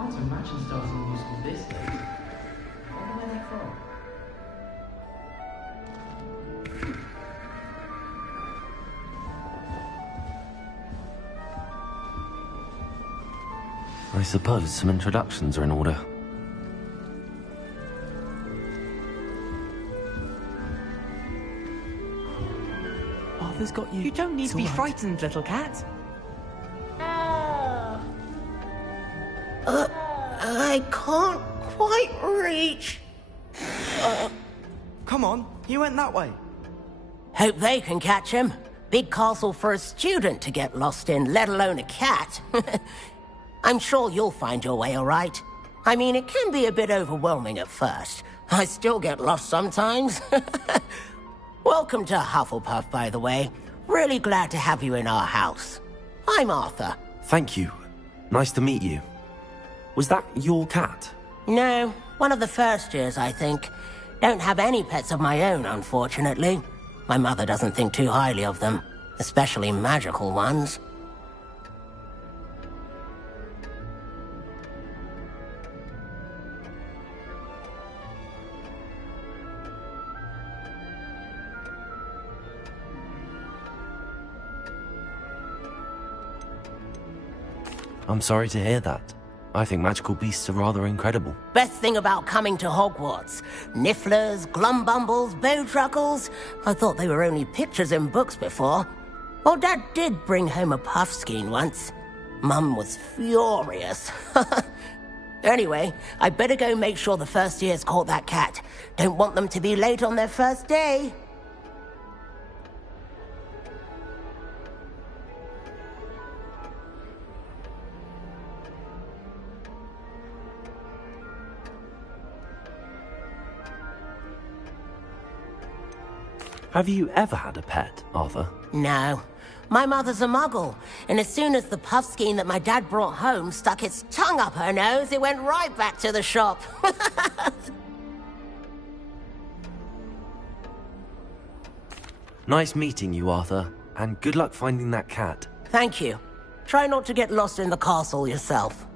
Imagine starting musical this late. Wonder where they're from. I suppose some introductions are in order. Arthur's got you. You don't need It's to be all right. frightened, little cat. I can't quite reach. Come on, you went that way. Hope they can catch him. Big castle for a student to get lost in, let alone a cat. I'm sure you'll find your way all right. I mean, it can be a bit overwhelming at first. I still get lost sometimes. Welcome to Hufflepuff, by the way. Really glad to have you in our house. I'm Arthur. Thank you. Nice to meet you. Was that your cat? No, one of the first years, I think. Don't have any pets of my own, unfortunately. My mother doesn't think too highly of them, especially magical ones. I'm sorry to hear that. I think magical beasts are rather incredible. Best thing about coming to Hogwarts. Nifflers, glumbumbles, bowtruckles. I thought they were only pictures in books before. Well, Dad did bring home a puffskein once. Mum was furious. Anyway, I better go make sure the first years caught that cat. Don't want them to be late on their first day. Have you ever had a pet, Arthur? No. My mother's a muggle, and as soon as the puffskein that my dad brought home stuck its tongue up her nose, it went right back to the shop. Nice meeting you, Arthur, and good luck finding that cat. Thank you. Try not to get lost in the castle yourself.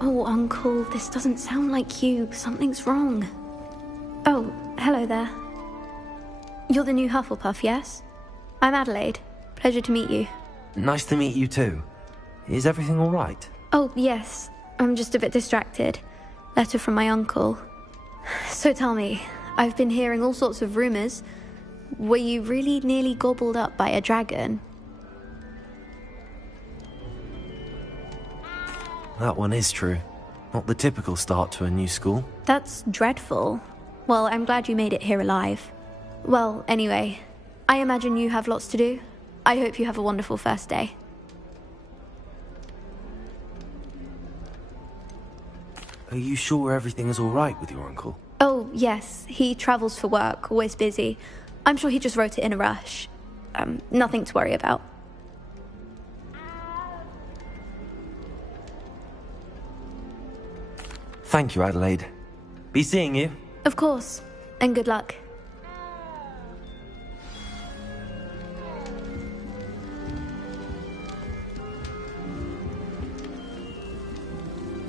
Oh, Uncle, this doesn't sound like you. Something's wrong. Oh, hello there. You're the new Hufflepuff, yes? I'm Adelaide. Pleasure to meet you. Nice to meet you too. Is everything all right? Oh, yes. I'm just a bit distracted. Letter from my uncle. So tell me, I've been hearing all sorts of rumors. Were you really nearly gobbled up by a dragon? That one is true. Not the typical start to a new school. That's dreadful. Well, I'm glad you made it here alive. Well, anyway, I imagine you have lots to do. I hope you have a wonderful first day. Are you sure everything is all right with your uncle? Oh, yes. He travels for work, always busy. I'm sure he just wrote it in a rush. Nothing to worry about. Thank you, Adelaide. Be seeing you. Of course. And good luck.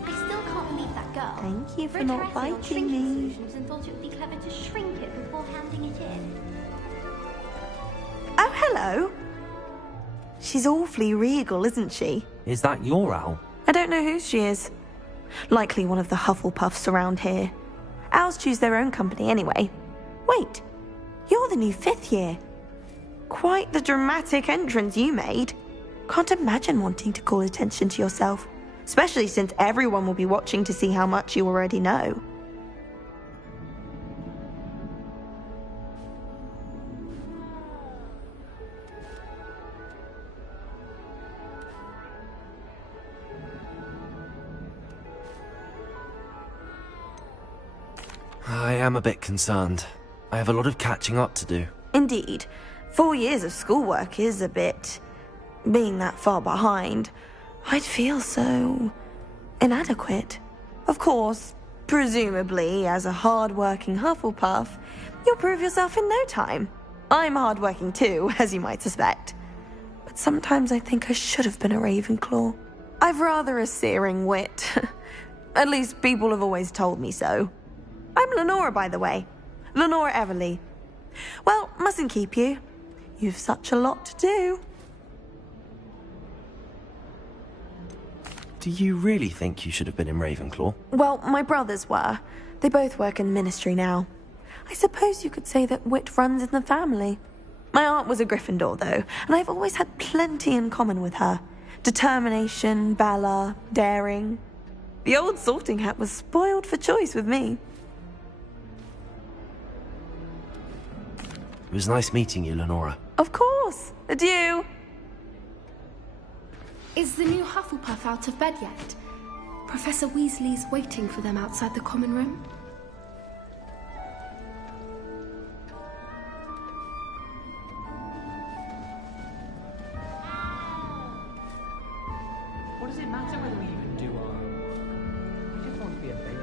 I still can't believe that girl. Thank you for not biting me. And thought it would be clever to shrink it before handing it in. Oh, hello. She's awfully regal, isn't she? Is that your owl? I don't know who she is. Likely one of the Hufflepuffs around here. Owls choose their own company anyway. Wait, you're the new 5th year. Quite the dramatic entrance you made. Can't imagine wanting to call attention to yourself, especially since everyone will be watching to see how much you already know. I am a bit concerned. I have a lot of catching up to do. Indeed. 4 years of schoolwork is a bit... Being that far behind, I'd feel so... inadequate. Of course, presumably, as a hard-working Hufflepuff, you'll prove yourself in no time. I'm hard-working too, as you might suspect. But sometimes I think I should have been a Ravenclaw. I've rather a searing wit. At least people have always told me so. I'm Lenora, by the way. Lenora Everly. Well, mustn't keep you. You've such a lot to do. Do you really think you should have been in Ravenclaw? Well, my brothers were. They both work in the ministry now. I suppose you could say that wit runs in the family. My aunt was a Gryffindor, though, and I've always had plenty in common with her. Determination, valor, daring. The old sorting hat was spoiled for choice with me. It was nice meeting you, Lenora. Of course. Adieu. Is the new Hufflepuff out of bed yet? Professor Weasley's waiting for them outside the common room. What does it matter whether we even do our... I just want to be a baby.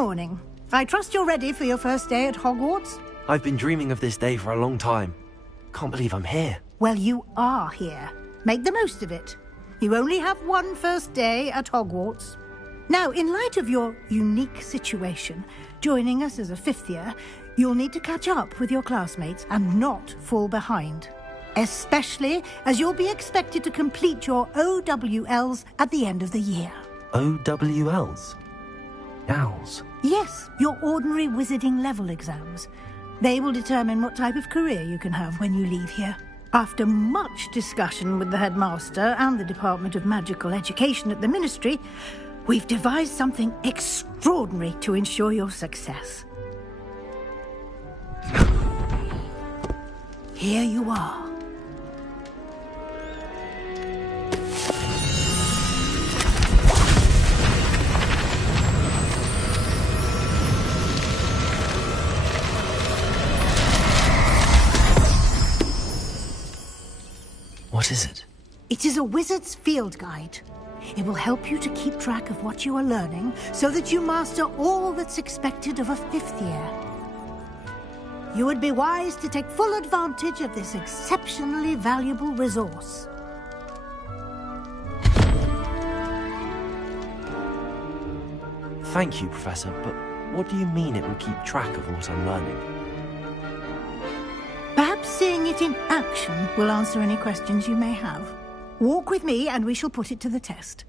morning. I trust you're ready for your first day at Hogwarts? I've been dreaming of this day for a long time. Can't believe I'm here. Well, you are here. Make the most of it. You only have one first day at Hogwarts. Now, in light of your unique situation, joining us as a fifth year, you'll need to catch up with your classmates and not fall behind. Especially as you'll be expected to complete your OWLs at the end of the year. OWLs? Owls? Yes, your ordinary wizarding level exams. They will determine what type of career you can have when you leave here. After much discussion with the headmaster and the Department of Magical Education at the Ministry, we've devised something extraordinary to ensure your success. Here you are. What is it? It is a wizard's field guide. It will help you to keep track of what you are learning so that you master all that's expected of a fifth year. You would be wise to take full advantage of this exceptionally valuable resource. Thank you, Professor, but what do you mean it will keep track of what I'm learning? Perhaps seeing it in action will answer any questions you may have. Walk with me and we shall put it to the test.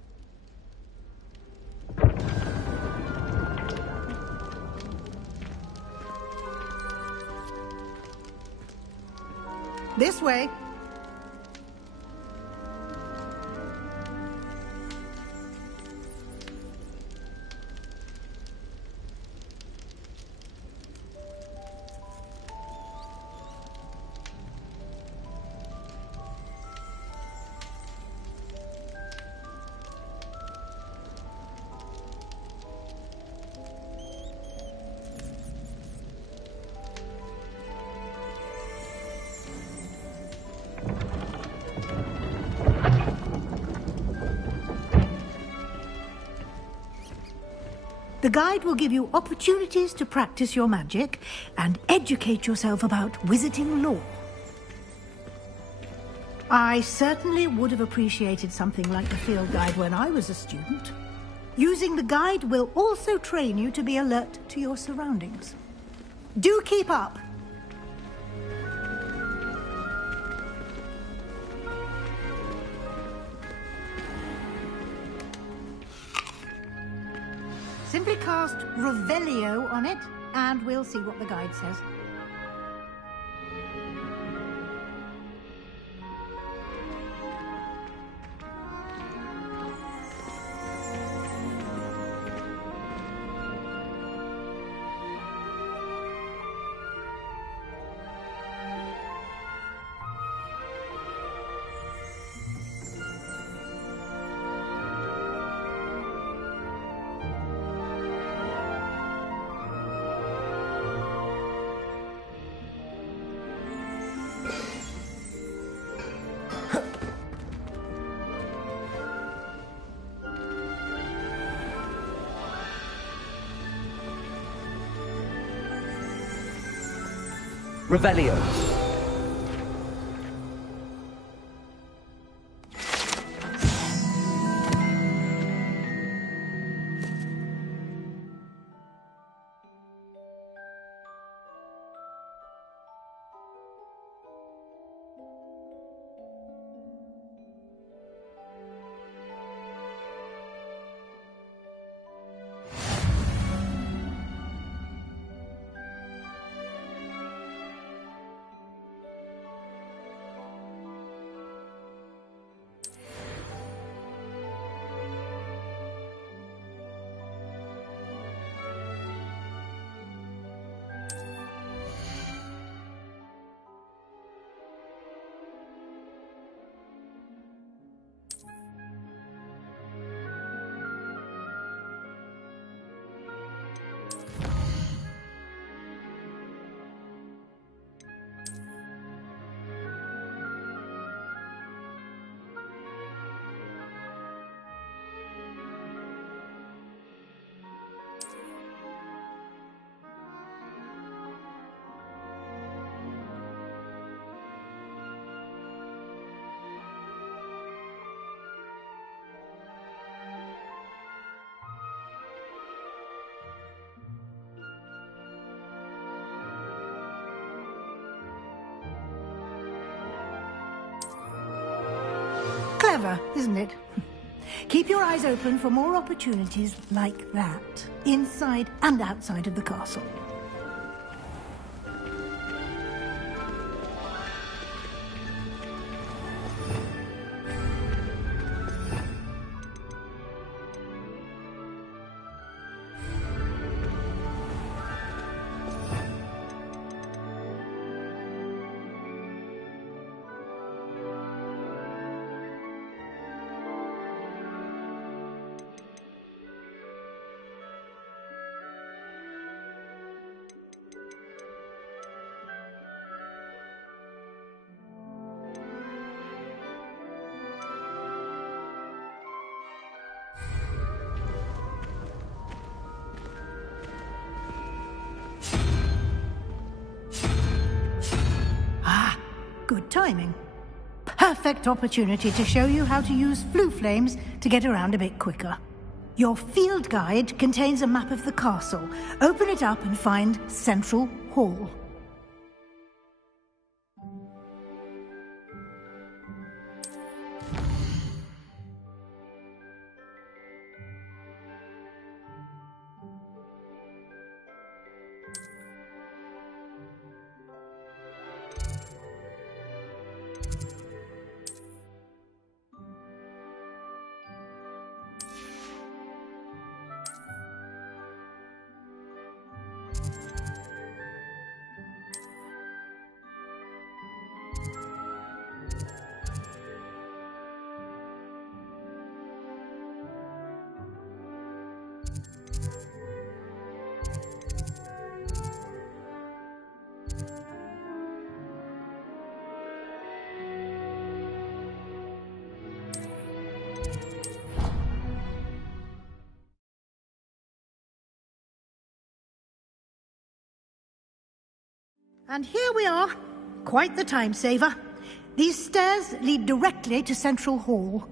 This way. The guide will give you opportunities to practice your magic and educate yourself about wizarding lore. I certainly would have appreciated something like the field guide when I was a student. Using the guide will also train you to be alert to your surroundings. Do keep up! Simply cast Revelio on it, and we'll see what the guide says. Revelio. Clever, isn't it? Keep your eyes open for more opportunities like that, inside and outside of the castle. Good timing. Perfect opportunity to show you how to use flue flames to get around a bit quicker. Your field guide contains a map of the castle. Open it up and find Central Hall. And here we are. Quite the time saver. These stairs lead directly to Central Hall.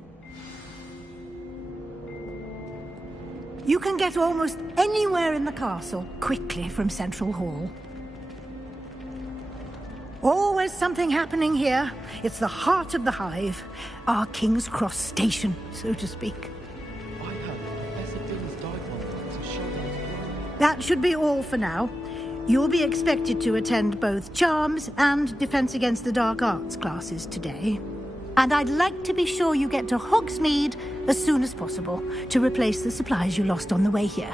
You can get almost anywhere in the castle quickly from Central Hall. Always something happening here. It's the heart of the hive. Our King's Cross station, so to speak. That should be all for now. You'll be expected to attend both Charms and Defense Against the Dark Arts classes today. And I'd like to be sure you get to Hogsmeade as soon as possible to replace the supplies you lost on the way here.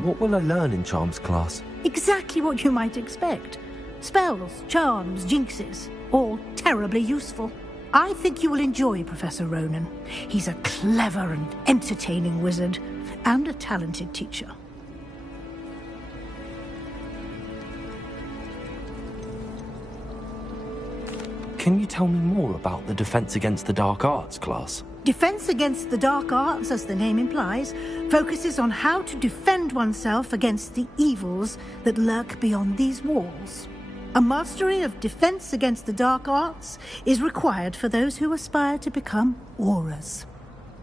What will I learn in Charms class? Exactly what you might expect. Spells, charms, jinxes, all terribly useful. I think you will enjoy Professor Ronan. He's a clever and entertaining wizard, and a talented teacher. Can you tell me more about the Defense Against the Dark Arts class? Defense Against the Dark Arts, as the name implies, focuses on how to defend oneself against the evils that lurk beyond these walls. A mastery of Defense Against the Dark Arts is required for those who aspire to become Auras.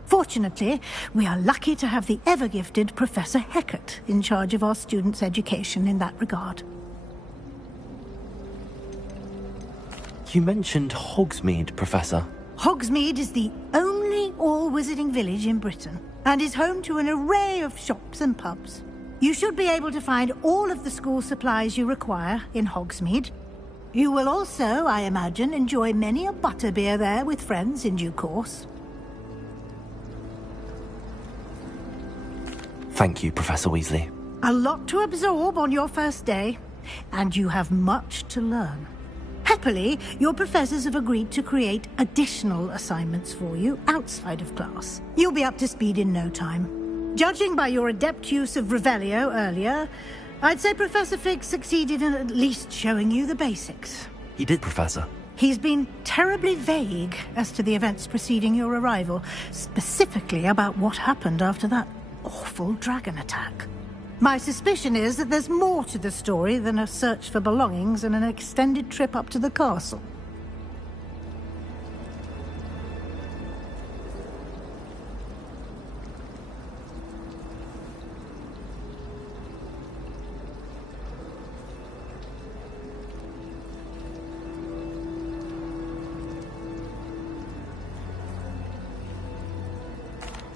Fortunately, we are lucky to have the ever-gifted Professor Hecat in charge of our students' education in that regard. You mentioned Hogsmeade, Professor. Hogsmeade is the only all-wizarding village in Britain, and is home to an array of shops and pubs. You should be able to find all of the school supplies you require in Hogsmeade. You will also, I imagine, enjoy many a butterbeer there with friends in due course. Thank you, Professor Weasley. A lot to absorb on your first day, and you have much to learn. Happily, your professors have agreed to create additional assignments for you outside of class. You'll be up to speed in no time. Judging by your adept use of Revelio earlier, I'd say Professor Fig succeeded in at least showing you the basics. He did, Professor. He's been terribly vague as to the events preceding your arrival, specifically about what happened after that awful dragon attack. My suspicion is that there's more to the story than a search for belongings and an extended trip up to the castle.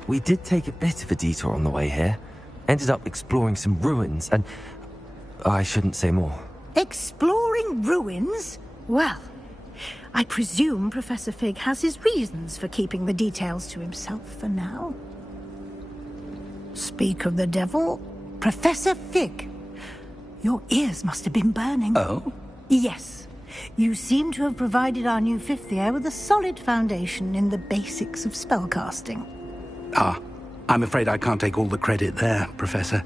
We did take a bit of a detour on the way here. Ended up exploring some ruins, and I shouldn't say more. Exploring ruins? Well, I presume Professor Fig has his reasons for keeping the details to himself for now. Speak of the devil, Professor Fig. Your ears must have been burning. Oh? Yes. You seem to have provided our new fifth year with a solid foundation in the basics of spellcasting. Ah, I'm afraid I can't take all the credit there, Professor.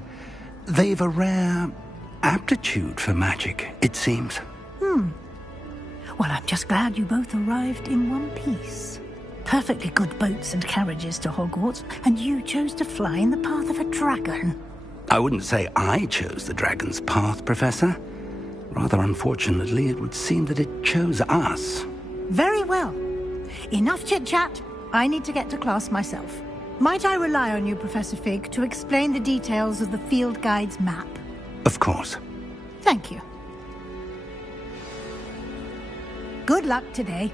They've a rare aptitude for magic, it seems. Well, I'm just glad you both arrived in one piece. Perfectly good boats and carriages to Hogwarts, and you chose to fly in the path of a dragon. I wouldn't say I chose the dragon's path, Professor. Rather unfortunately, it would seem that it chose us. Very well. Enough chit-chat. I need to get to class myself. Might I rely on you, Professor Fig, to explain the details of the field guide's map? Of course. Thank you. Good luck today.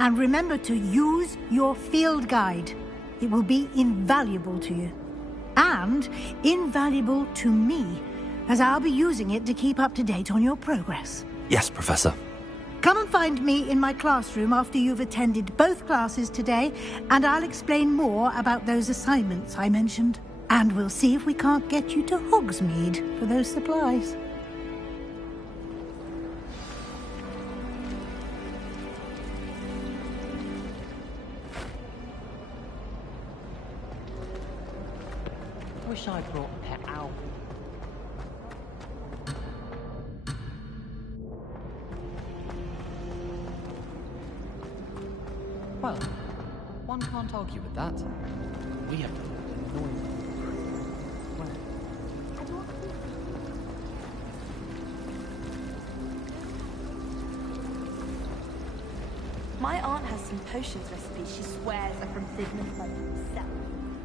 And remember to use your field guide. It will be invaluable to you. And invaluable to me, as I'll be using it to keep up to date on your progress. Yes, Professor. Come and find me in my classroom after you've attended both classes today, and I'll explain more about those assignments I mentioned. And we'll see if we can't get you to Hogsmeade for those supplies. Wish I'd brought a pet owl. Well, one can't argue with that. We have to annoy them. Well, My aunt has some potions recipes she swears are from Sigmund Blood himself.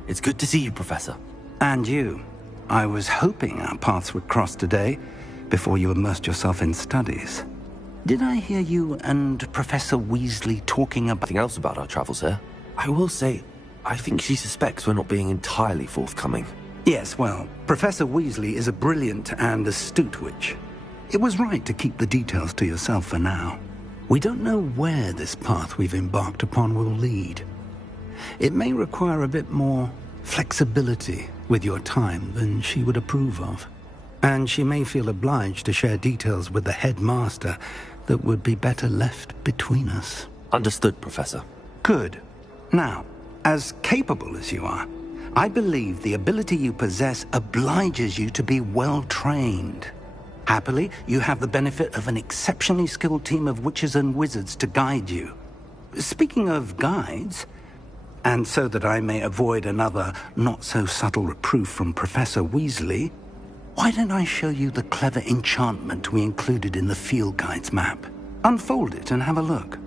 It's good to see you, Professor. And you. I was hoping our paths would cross today, before you immersed yourself in studies. Did I hear you and Professor Weasley talking about... Nothing else about our travels here. I will say, I think she suspects we're not being entirely forthcoming. Yes, well, Professor Weasley is a brilliant and astute witch. It was right to keep the details to yourself for now. We don't know where this path we've embarked upon will lead. It may require a bit more flexibility with your time than she would approve of. And she may feel obliged to share details with the headmaster that would be better left between us. Understood, Professor. Good. Now, as capable as you are, I believe the ability you possess obliges you to be well trained. Happily, you have the benefit of an exceptionally skilled team of witches and wizards to guide you. Speaking of guides, and so that I may avoid another not-so-subtle reproof from Professor Weasley, why don't I show you the clever enchantment we included in the field guide's map? Unfold it and have a look.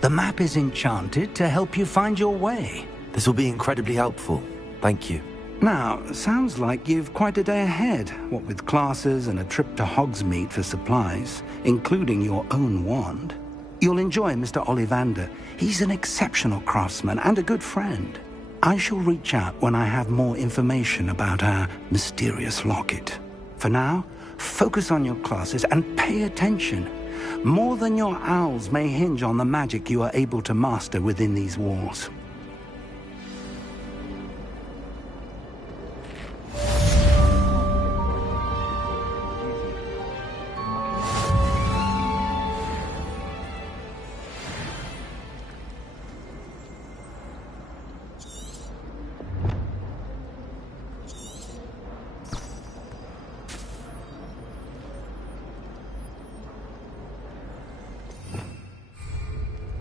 The map is enchanted to help you find your way. This will be incredibly helpful. Thank you. Now, sounds like you've quite a day ahead, what with classes and a trip to Hogsmeade for supplies, including your own wand. You'll enjoy Mr. Ollivander. He's an exceptional craftsman and a good friend. I shall reach out when I have more information about our mysterious locket. For now, focus on your classes and pay attention. More than your owls may hinge on the magic you are able to master within these walls.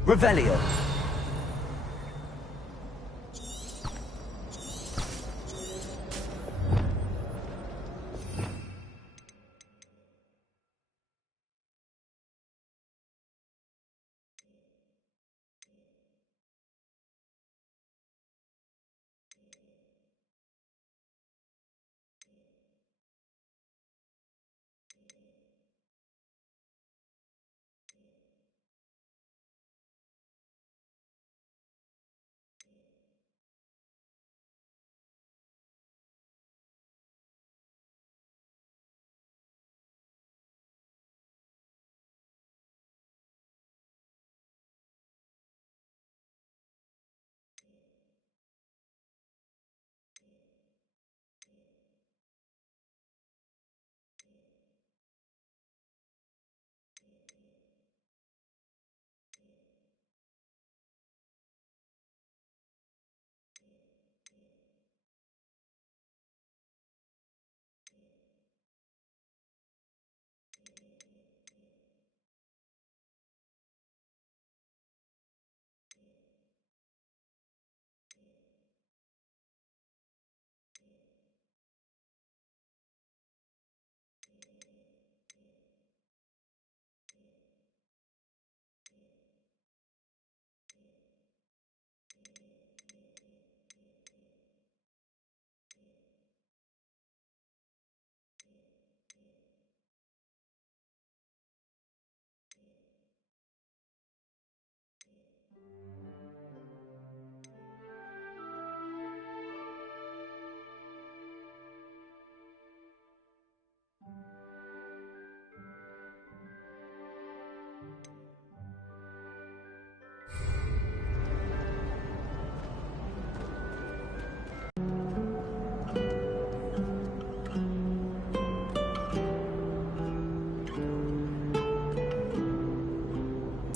Revelio.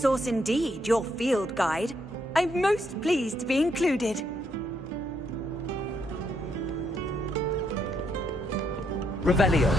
Source indeed, your field guide. I'm most pleased to be included. Revelio.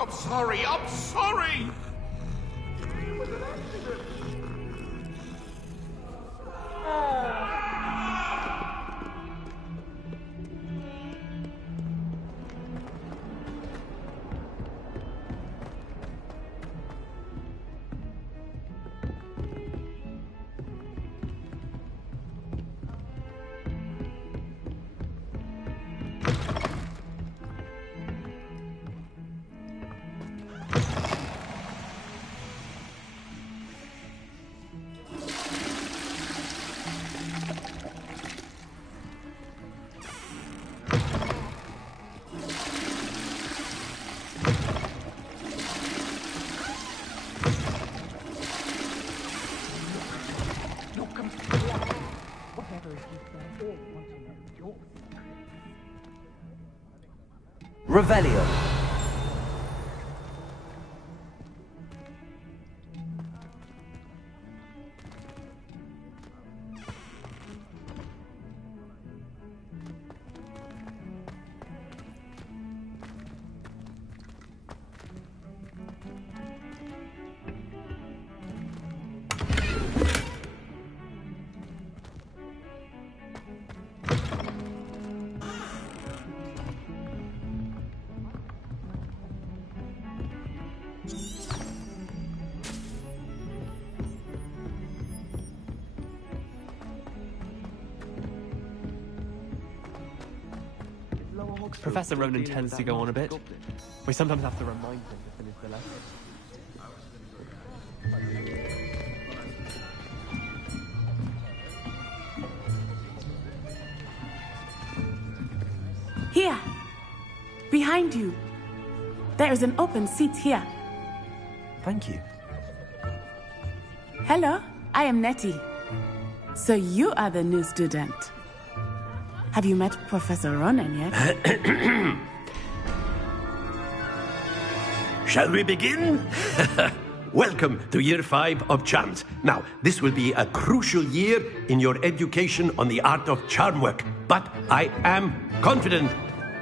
I'm sorry, I'm sorry! Revelio. Professor Ronan tends to go on a bit. We sometimes have to remind him to finish the lesson. Here! Behind you! There is an open seat here. Thank you. Hello, I am Nettie. So you are the new student. Have you met Professor Ronan yet? Shall we begin? Welcome to Year 5 of Charms. Now, this will be a crucial year in your education on the art of charm work. But I am confident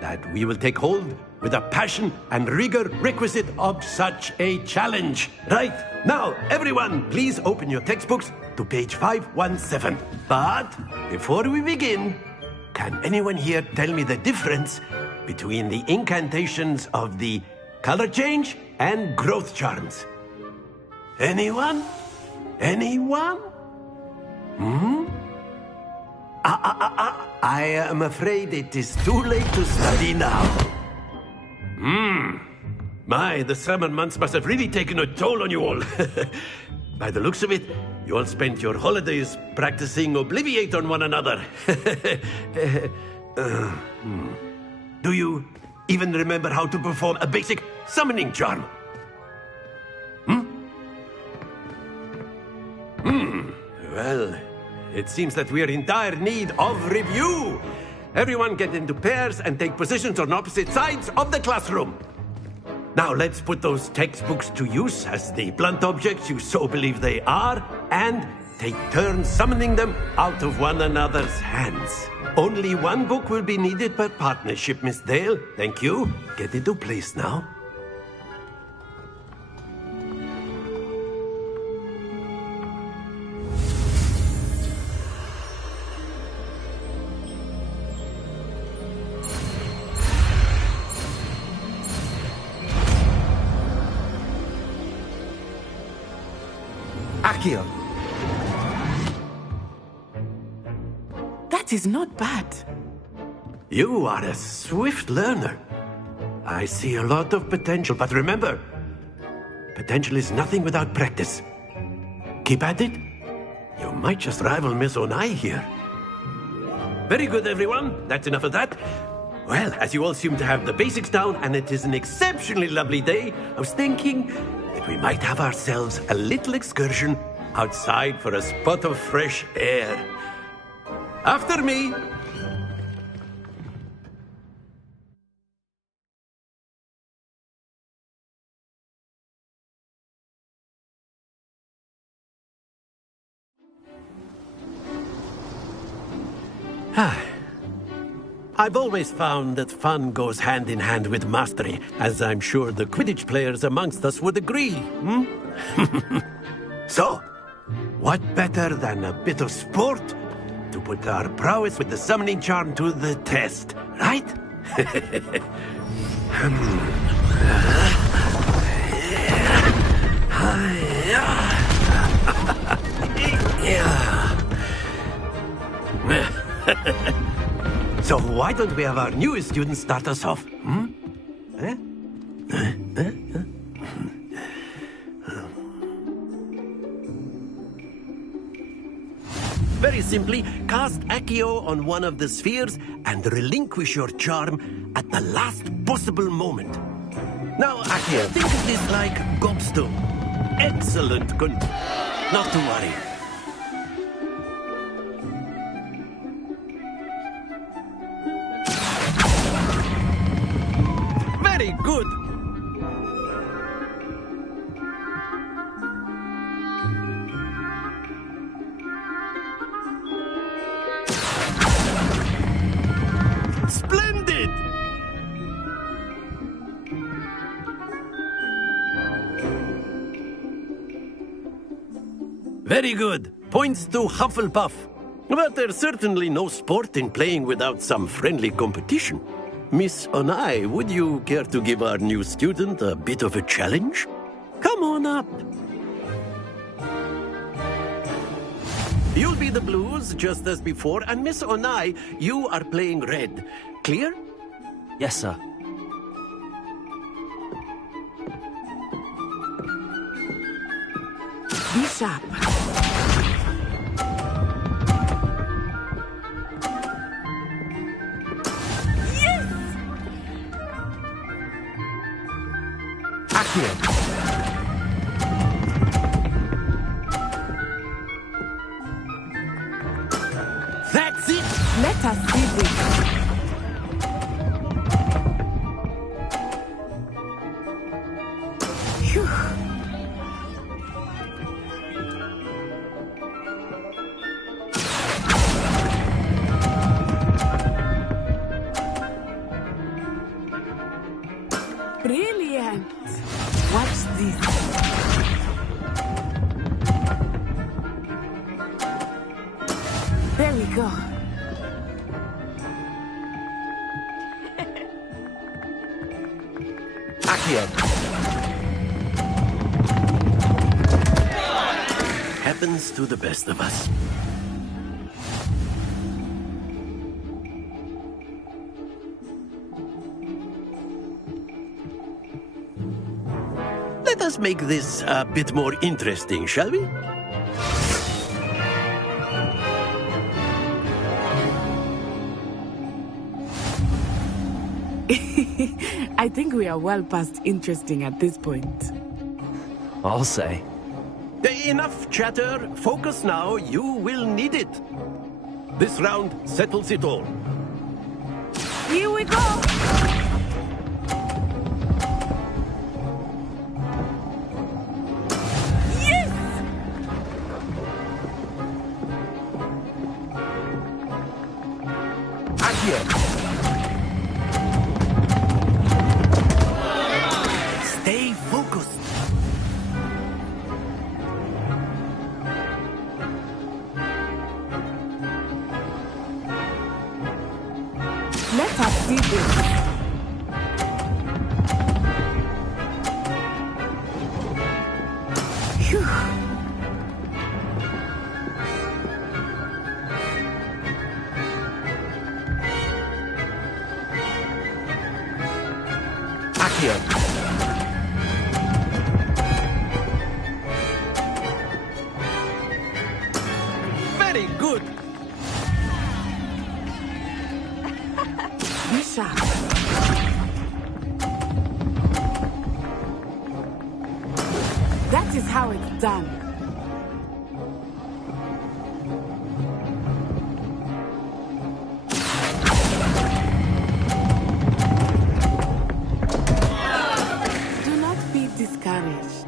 that we will take hold with the passion and rigor requisite of such a challenge. Right, now, everyone, please open your textbooks to page 517. But before we begin, can anyone here tell me the difference between the incantations of the color change and growth charms? Anyone? Anyone? I am afraid it is too late to study now. My, the summer months must have really taken a toll on you all. By the looks of it, you all spent your holidays practicing Obliviate on one another. Do you even remember how to perform a basic summoning charm? Well, it seems that we are in dire need of review. Everyone get into pairs and take positions on opposite sides of the classroom. Now let's put those textbooks to use as the blunt objects you so believe they are, and take turns summoning them out of one another's hands. Only one book will be needed per partnership, Miss Dale. Thank you. Get into place now. Accio. That is not bad. You are a swift learner. I see a lot of potential, but remember, potential is nothing without practice. Keep at it. You might just rival Miss Onai here. Very good, everyone. That's enough of that. Well, as you all seem to have the basics down, and it is an exceptionally lovely day, I was thinking that we might have ourselves a little excursion outside for a spot of fresh air. After me. I've always found that fun goes hand in hand with mastery, as I'm sure the Quidditch players amongst us would agree. So, what better than a bit of sport to put our prowess with the summoning charm to the test, right? So why don't we have our newest student start us off? Very simply, cast Accio on one of the spheres and relinquish your charm at the last possible moment. Now, Accio, think of this like gobstone. Excellent. Not to worry. Very good. Splendid! Very good. Points to Hufflepuff. But there's certainly no sport in playing without some friendly competition. Miss Onai, would you care to give our new student a bit of a challenge? Come on up. You'll be the blues, just as before, and Miss Onai, you are playing red. Clear? Yes, sir. Be sharp. Yes! Accio. That's it! Let us see this. Phew. Brilliant! Watch this. There we go. Accio. Happens to the best of us. Let us make this a bit more interesting, shall we? I think we are well past interesting at this point. I'll say. Enough chatter. Focus now. You will need it. This round settles it all. Here we go! Yes! Accio. Stay focused. Let us see this. Phew. Accio. Very good. Be sharp. That is how it's done. Do not be discouraged.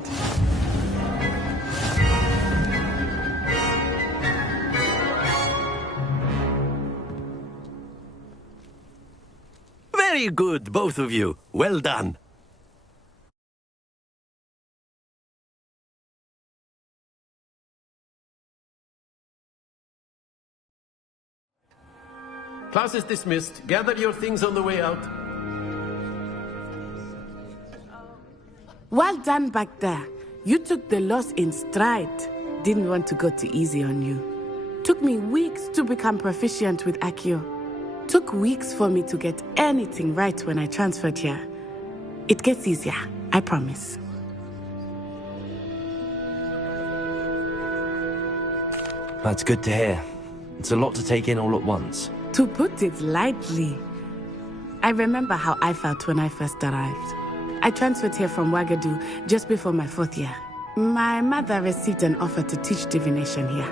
Very good, both of you. Well done. Class is dismissed. Gather your things on the way out. Well done back there. You took the loss in stride. Didn't want to go too easy on you. Took me weeks to become proficient with Accio. Took weeks for me to get anything right when I transferred here. It gets easier, I promise. That's good to hear. It's a lot to take in all at once. To put it lightly, I remember how I felt when I first arrived. I transferred here from Ouagadougou just before my 4th year. My mother received an offer to teach divination here.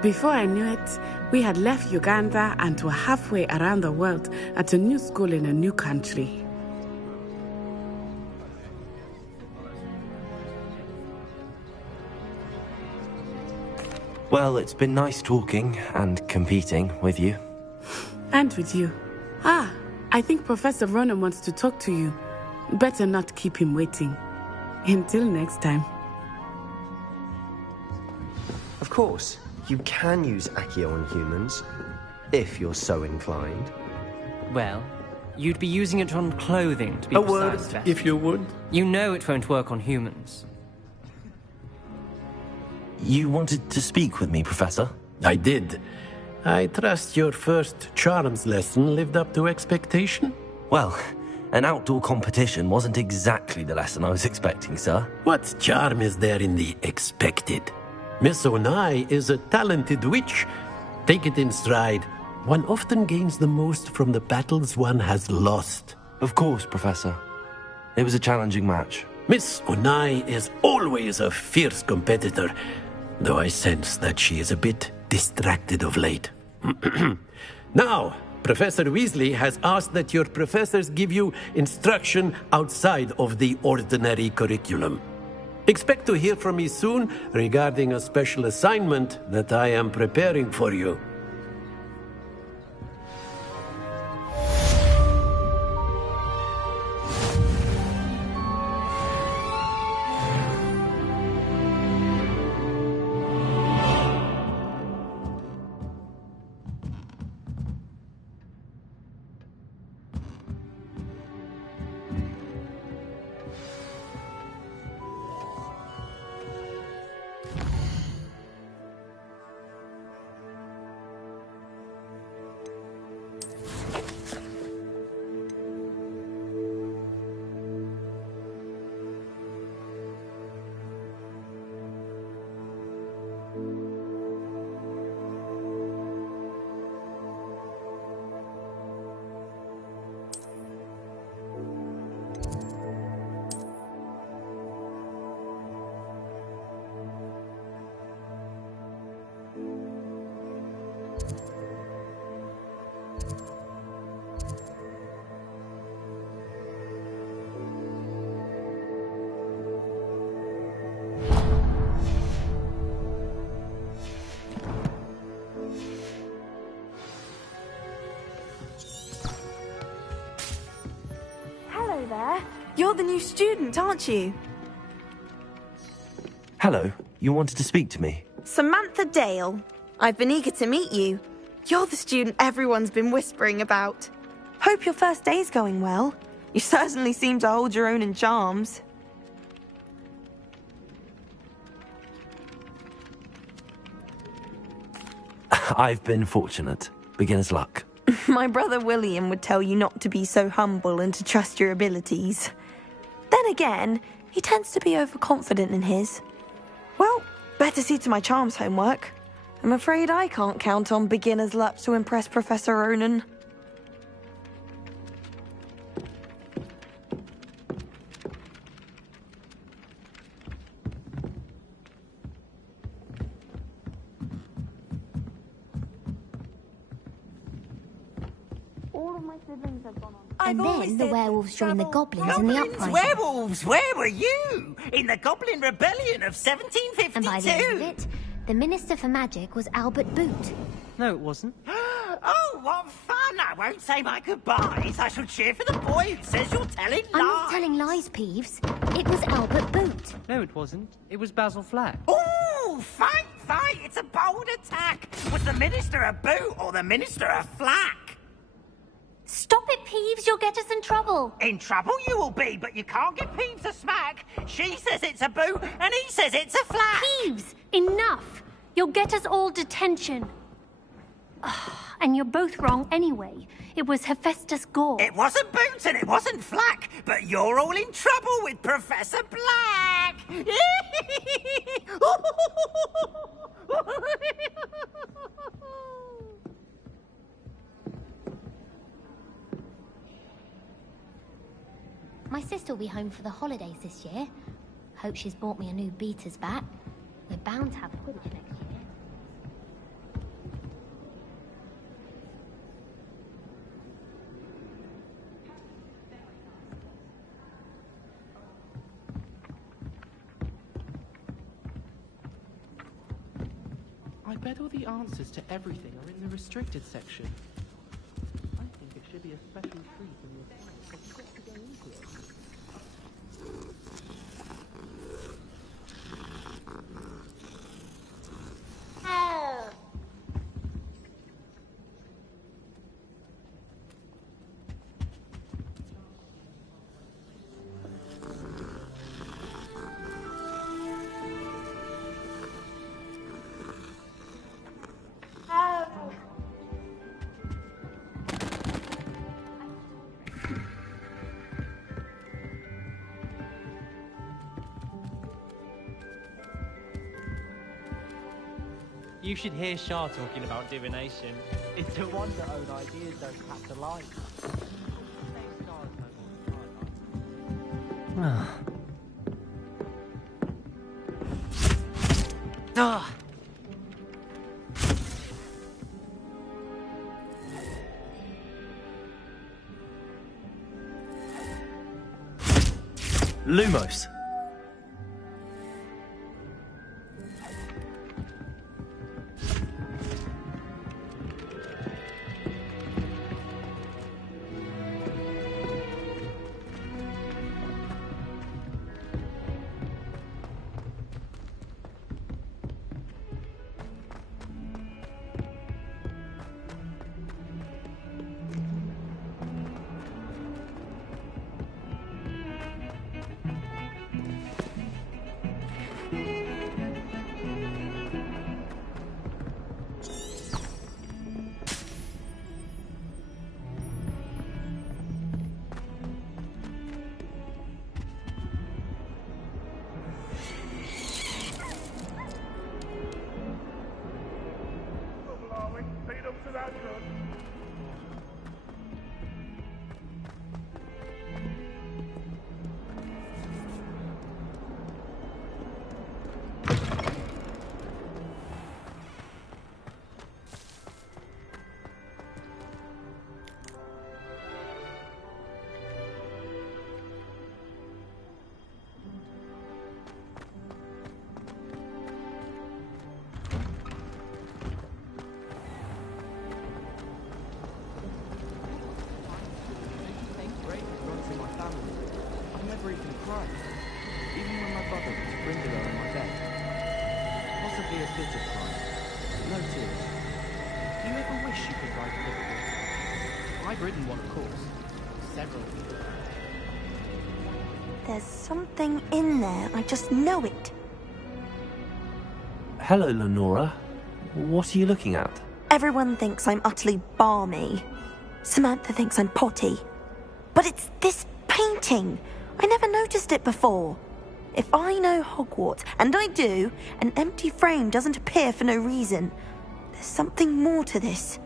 Before I knew it, we had left Uganda and were halfway around the world at a new school in a new country. Well, it's been nice talking and competing with you. And with you. Ah, I think Professor Ronan wants to talk to you. Better not keep him waiting. Until next time. Of course, you can use Accio on humans, if you're so inclined. Well, you'd be using it on clothing, to be A precise, word, Beth. if you would. You know it won't work on humans. You wanted to speak with me, Professor? I did. I trust your first charms lesson lived up to expectation? Well, an outdoor competition wasn't exactly the lesson I was expecting, sir. What charm is there in the expected? Miss Onai is a talented witch. Take it in stride. One often gains the most from the battles one has lost. Of course, Professor. It was a challenging match. Miss Onai is always a fierce competitor, though I sense that she is a bit distracted of late. Now, Professor Weasley has asked that your professors give you instruction outside of the ordinary curriculum. Expect to hear from me soon regarding a special assignment that I am preparing for you. There. You're the new student, aren't you? Hello, you wanted to speak to me? Samantha Dale. I've been eager to meet you. You're the student everyone's been whispering about. Hope your first day's going well. You certainly seem to hold your own in charms. I've been fortunate. Beginner's luck. My brother William would tell you not to be so humble and to trust your abilities. Then again, he tends to be overconfident in his. Well, better see to my charms homework. I'm afraid I can't count on beginner's luck to impress Professor Ronan. And then the werewolves joined the goblins in the uprising. Werewolves! Where were you? In the Goblin Rebellion of 1752! And by the end of it, the Minister for Magic was Albert Boot. No, it wasn't. Oh, what fun! I won't say my goodbyes. I shall cheer for the boy who says you're telling lies. I'm not telling lies, Peeves. It was Albert Boot. No, it wasn't. It was Basil Flack. Ooh, fight, fight! It's a bold attack. Was the Minister a boot or the Minister a flack? Stop it, Peeves. You'll get us in trouble. In trouble you will be, but you can't give Peeves a smack. She says it's a boot, and he says it's a flack. Peeves, enough. You'll get us all detention. And you're both wrong anyway. It was Hephaestus Gore. It wasn't Boots and it wasn't Flack, but you're all in trouble with Professor Black. My sister will be home for the holidays this year. Hope she's bought me a new beater's bat. We're bound to have Quidditch next year. bet all the answers to everything are in the restricted section. I think it should be a special treat in your science, but you get to go into it. You should hear Shah talking about divination. It's a wonder own ideas don't come to life. Lumos. Even when my brother was Grindelow on my bed. Possibly a bit of crying. No tears. Do you ever wish you could write a book? I've written one, of course. Several people. There's something in there. I just know it. Hello, Lenora. What are you looking at? Everyone thinks I'm utterly balmy. Samantha thinks I'm potty. But it's this painting. I never noticed it before. If I know Hogwarts, and I do, an empty frame doesn't appear for no reason. There's something more to this.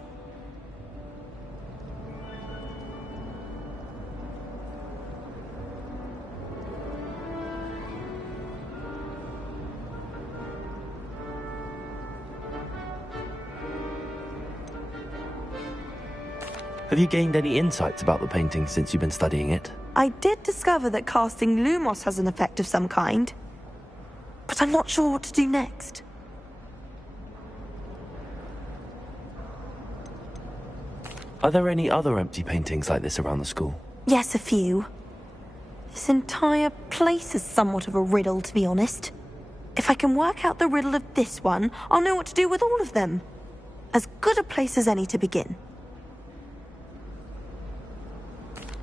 Have you gained any insights about the painting since you've been studying it? I did discover that casting Lumos has an effect of some kind, but I'm not sure what to do next. Are there any other empty paintings like this around the school? Yes, a few. This entire place is somewhat of a riddle, to be honest. If I can work out the riddle of this one, I'll know what to do with all of them. As good a place as any to begin.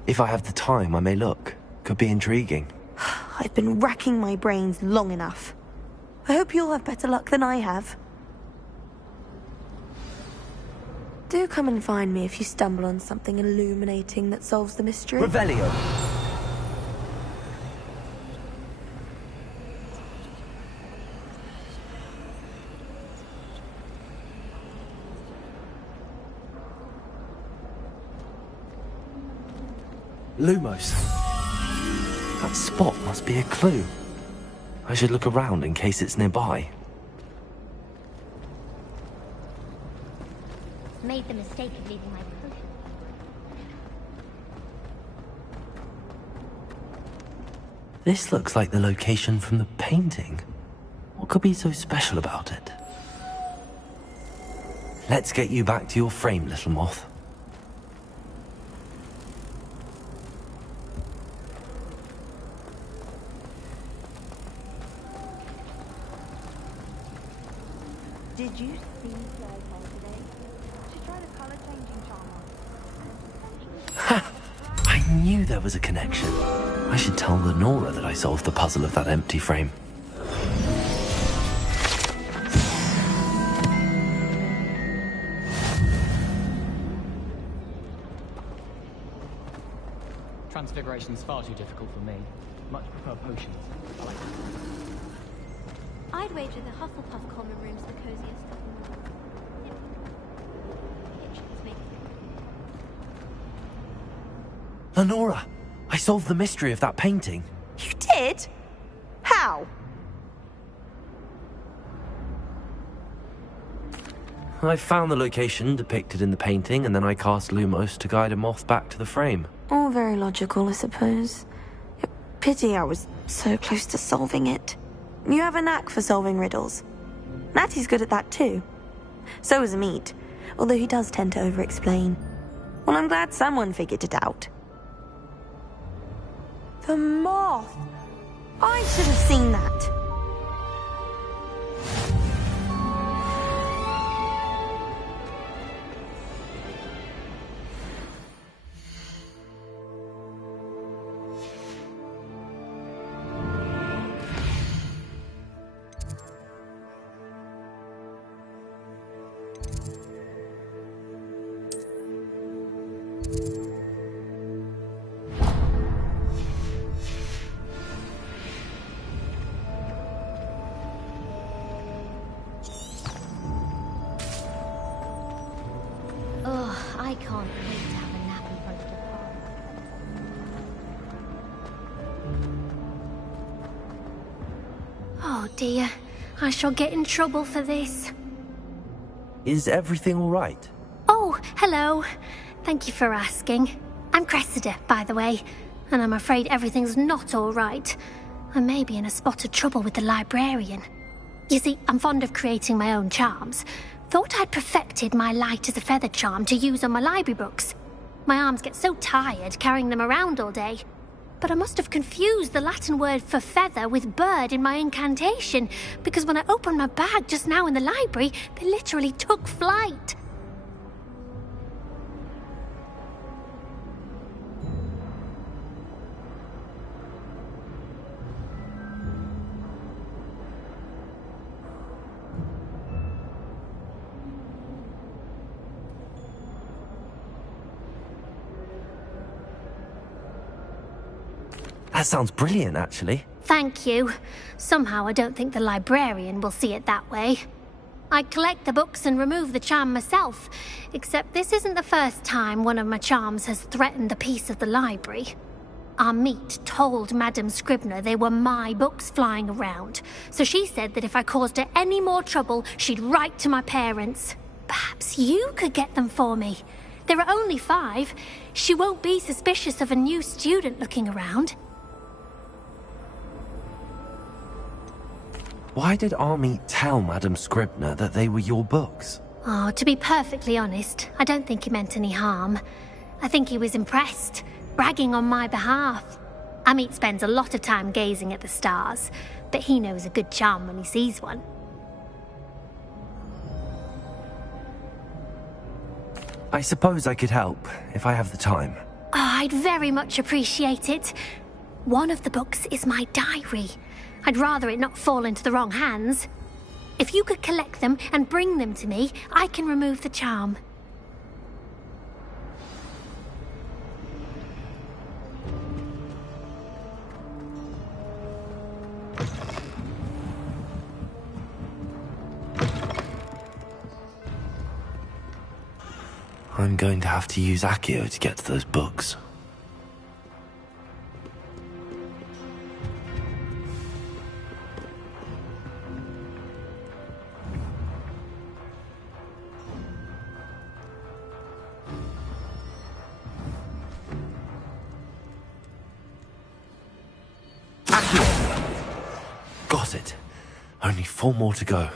If I have the time, I may look. Could be intriguing. I've been racking my brains long enough. I hope you'll have better luck than I have. Do come and find me if you stumble on something illuminating that solves the mystery. Revelio! Lumos. That spot must be a clue. I should look around in case it's nearby. Made the mistake of leaving my potion. This looks like the location from the painting. What could be so special about it? Let's get you back to your frame, little moth. Did you see Claire's hair today? She tried a color changing charm on. I knew there was a connection. I should tell Lenora that I solved the puzzle of that empty frame. Transfiguration's far too difficult for me. Much prefer potions. I like I'd wager the Hufflepuff common room's the coziest. Lenora, I solved the mystery of that painting. You did? How? I found the location depicted in the painting, and then I cast Lumos to guide a moth back to the frame. All very logical, I suppose. Pity I was so close to solving it. You have a knack for solving riddles. Natty's good at that too. So is Amit, although he does tend to over-explain. Well, I'm glad someone figured it out. The moth! I should have seen that. I can't wait to have a nap in front of the park. Oh dear, I shall get in trouble for this. Is everything all right? Oh, hello. Thank you for asking. I'm Cressida, by the way, and I'm afraid everything's not all right. I may be in a spot of trouble with the librarian. You see, I'm fond of creating my own charms. Thought I'd perfected my light as a feather charm to use on my library books. My arms get so tired carrying them around all day. But I must have confused the Latin word for feather with bird in my incantation, because when I opened my bag just now in the library, they literally took flight. That sounds brilliant, actually. Thank you. Somehow I don't think the librarian will see it that way. I collect the books and remove the charm myself, except this isn't the first time one of my charms has threatened the peace of the library. Amit told Madame Scribner they were my books flying around, so she said that if I caused her any more trouble, she'd write to my parents. Perhaps you could get them for me. There are only 5. She won't be suspicious of a new student looking around. Why did Amit tell Madame Scribner that they were your books? Oh, to be perfectly honest, I don't think he meant any harm. I think he was impressed, bragging on my behalf. Amit spends a lot of time gazing at the stars, but he knows a good charm when he sees one. I suppose I could help, if I have the time. Oh, I'd very much appreciate it. One of the books is my diary. I'd rather it not fall into the wrong hands. If you could collect them and bring them to me, I can remove the charm. I'm going to have to use Accio to get to those books. Got it. Only 4 more to go.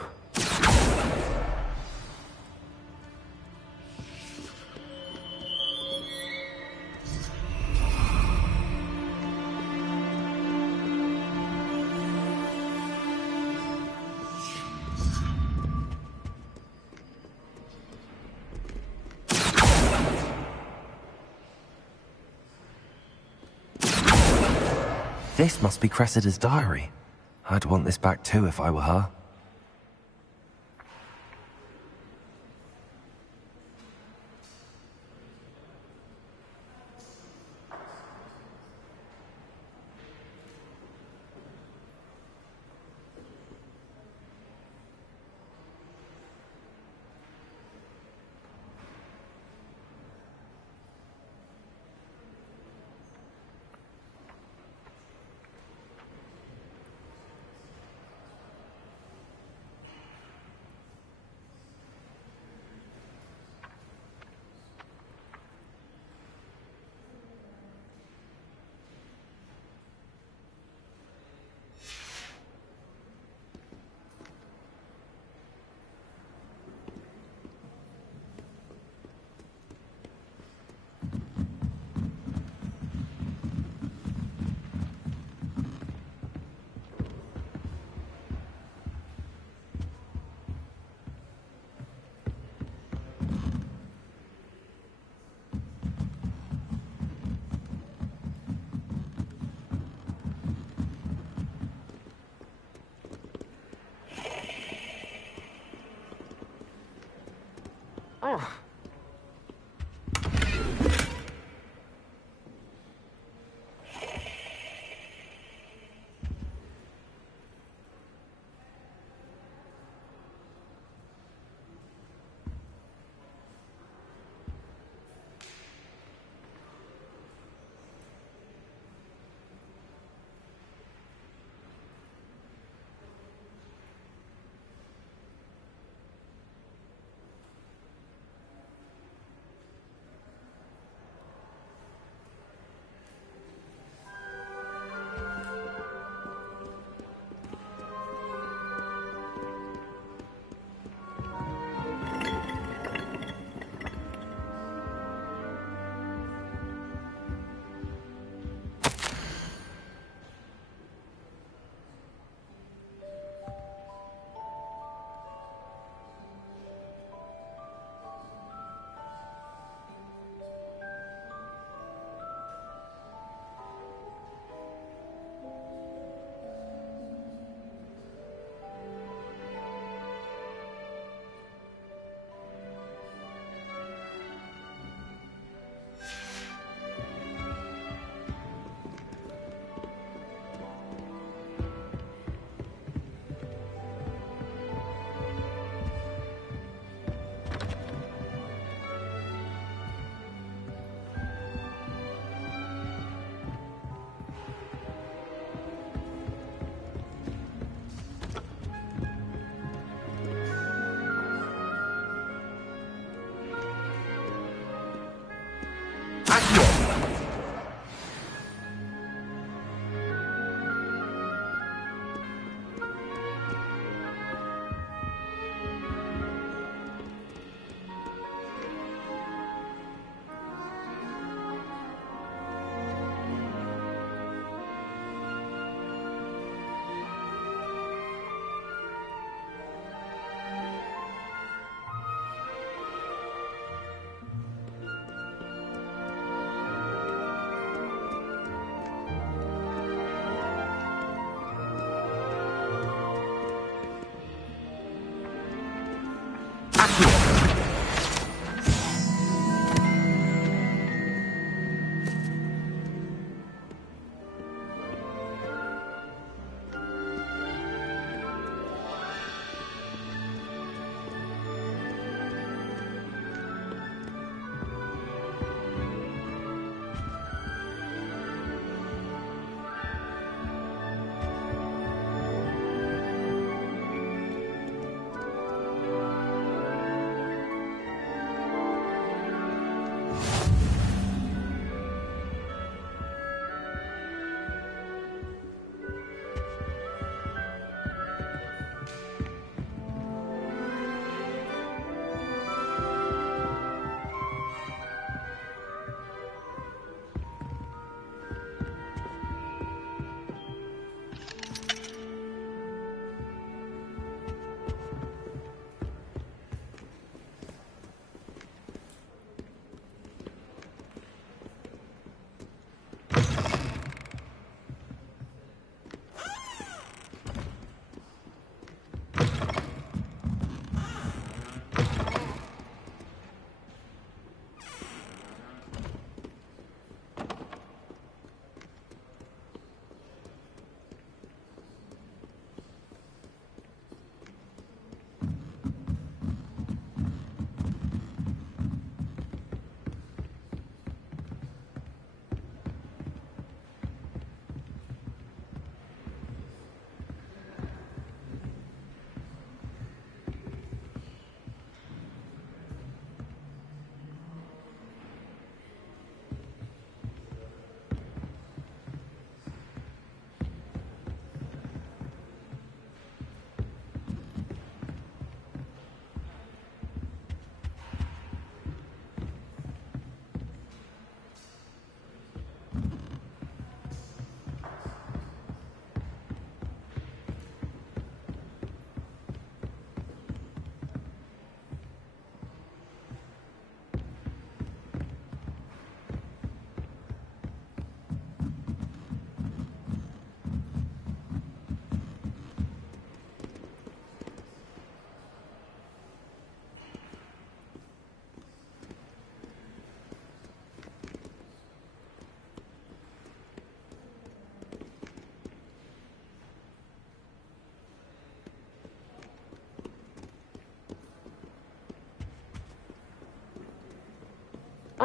This must be Cressida's diary. I'd want this back too if I were her.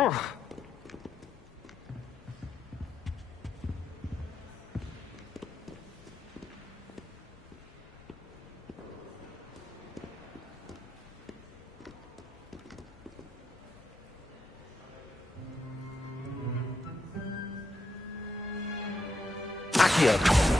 Oh. Accio!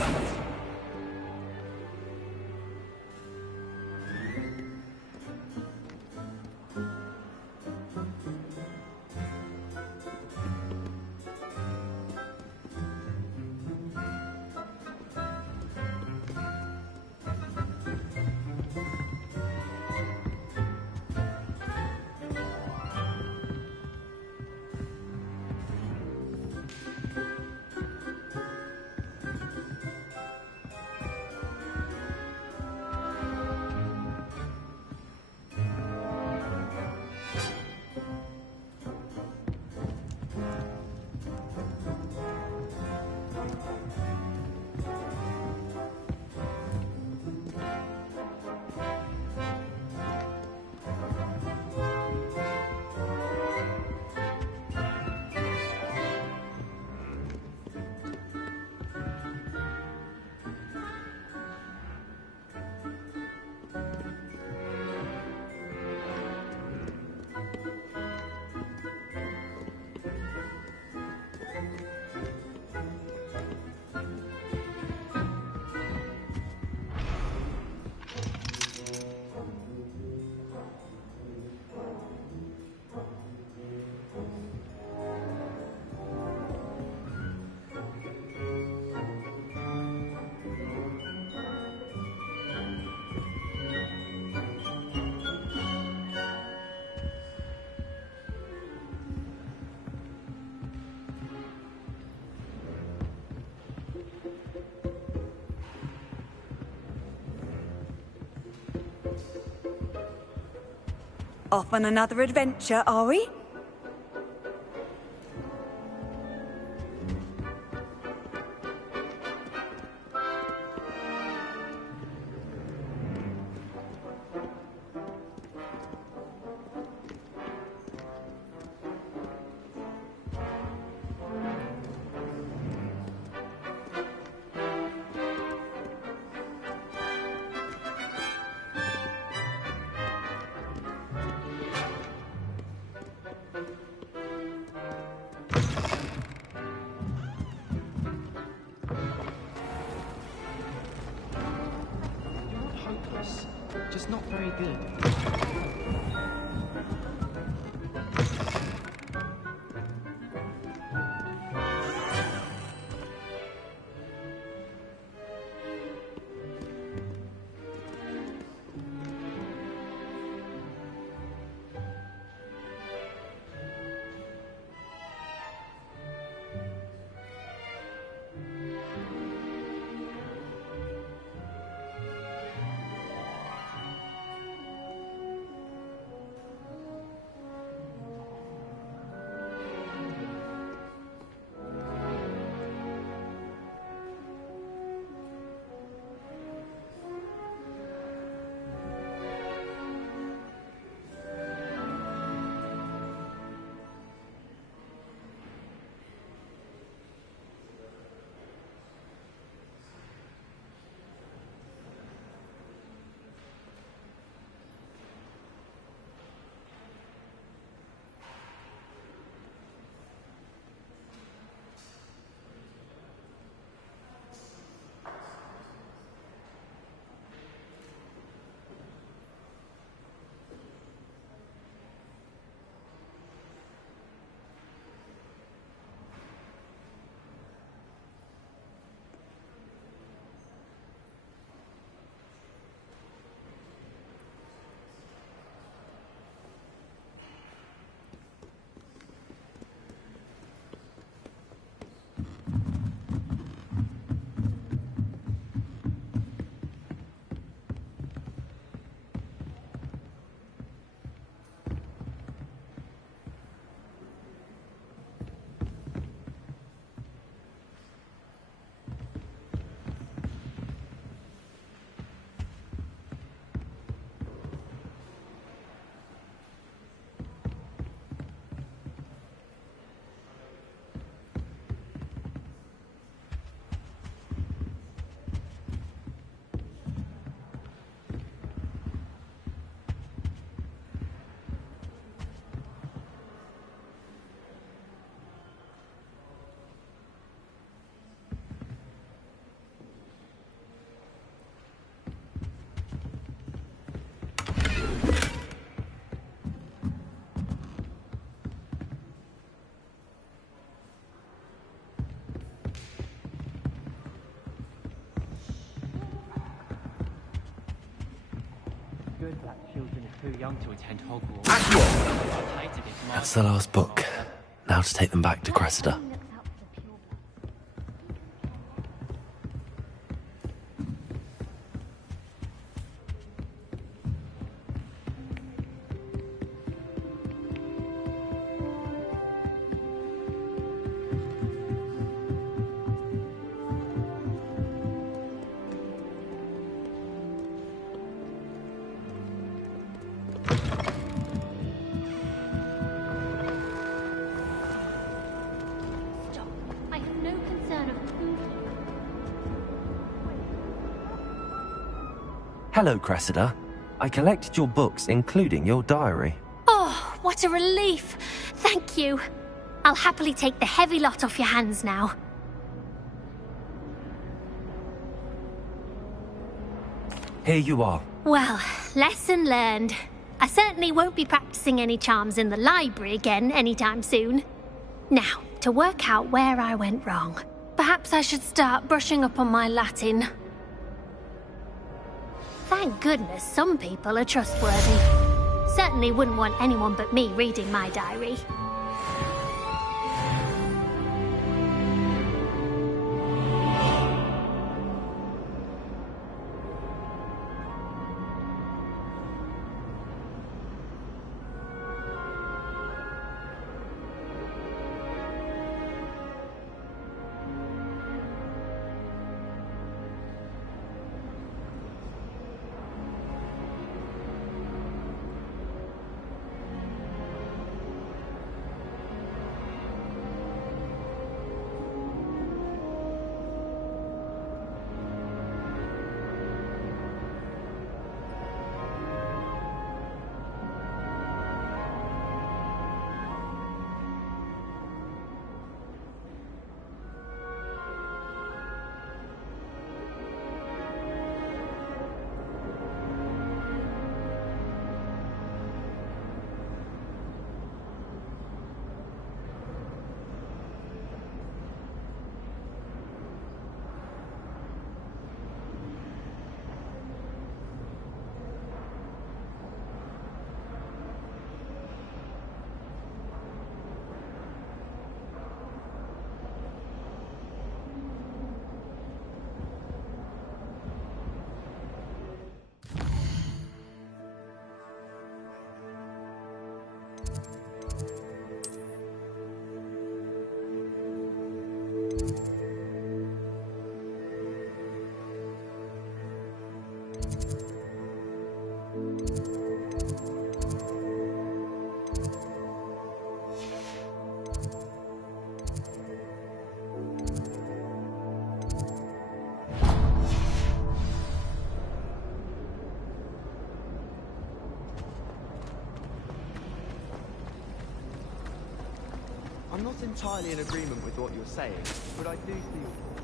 Off on another adventure, are we? Just not very good. that children are too young to attend Hogwarts. That's the last book. Now to take them back to Cressida. Hello, Cressida. I collected your books, including your diary. Oh, what a relief. Thank you. I'll happily take the heavy lot off your hands now. Here you are. Well, lesson learned. I certainly won't be practicing any charms in the library again anytime soon. Now, to work out where I went wrong. Perhaps I should start brushing up on my Latin. Thank goodness some people are trustworthy. Certainly wouldn't want anyone but me reading my diary. I'm not entirely in agreement with what you're saying, but I do see your point.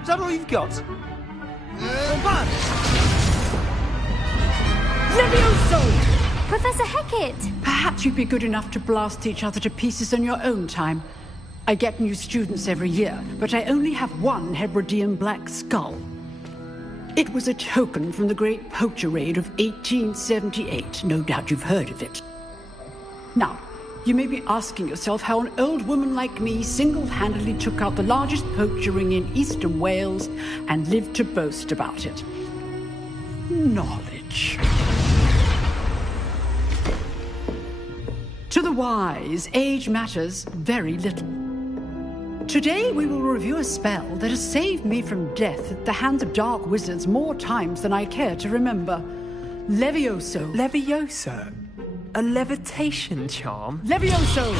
Is that all you've got? Levioso! Professor Hecat! Perhaps you'd be good enough to blast each other to pieces in your own time. I get new students every year, but I only have one Hebridean black skull. It was a token from the Great Poacher Raid of 1878. No doubt you've heard of it. Now, you may be asking yourself how an old woman like me single-handedly took out the largest poacher ring in eastern Wales and lived to boast about it. Knowledge. To the wise, age matters very little. Today we will review a spell that has saved me from death at the hands of dark wizards more times than I care to remember. Levioso. Levioso? A levitation charm? Levioso!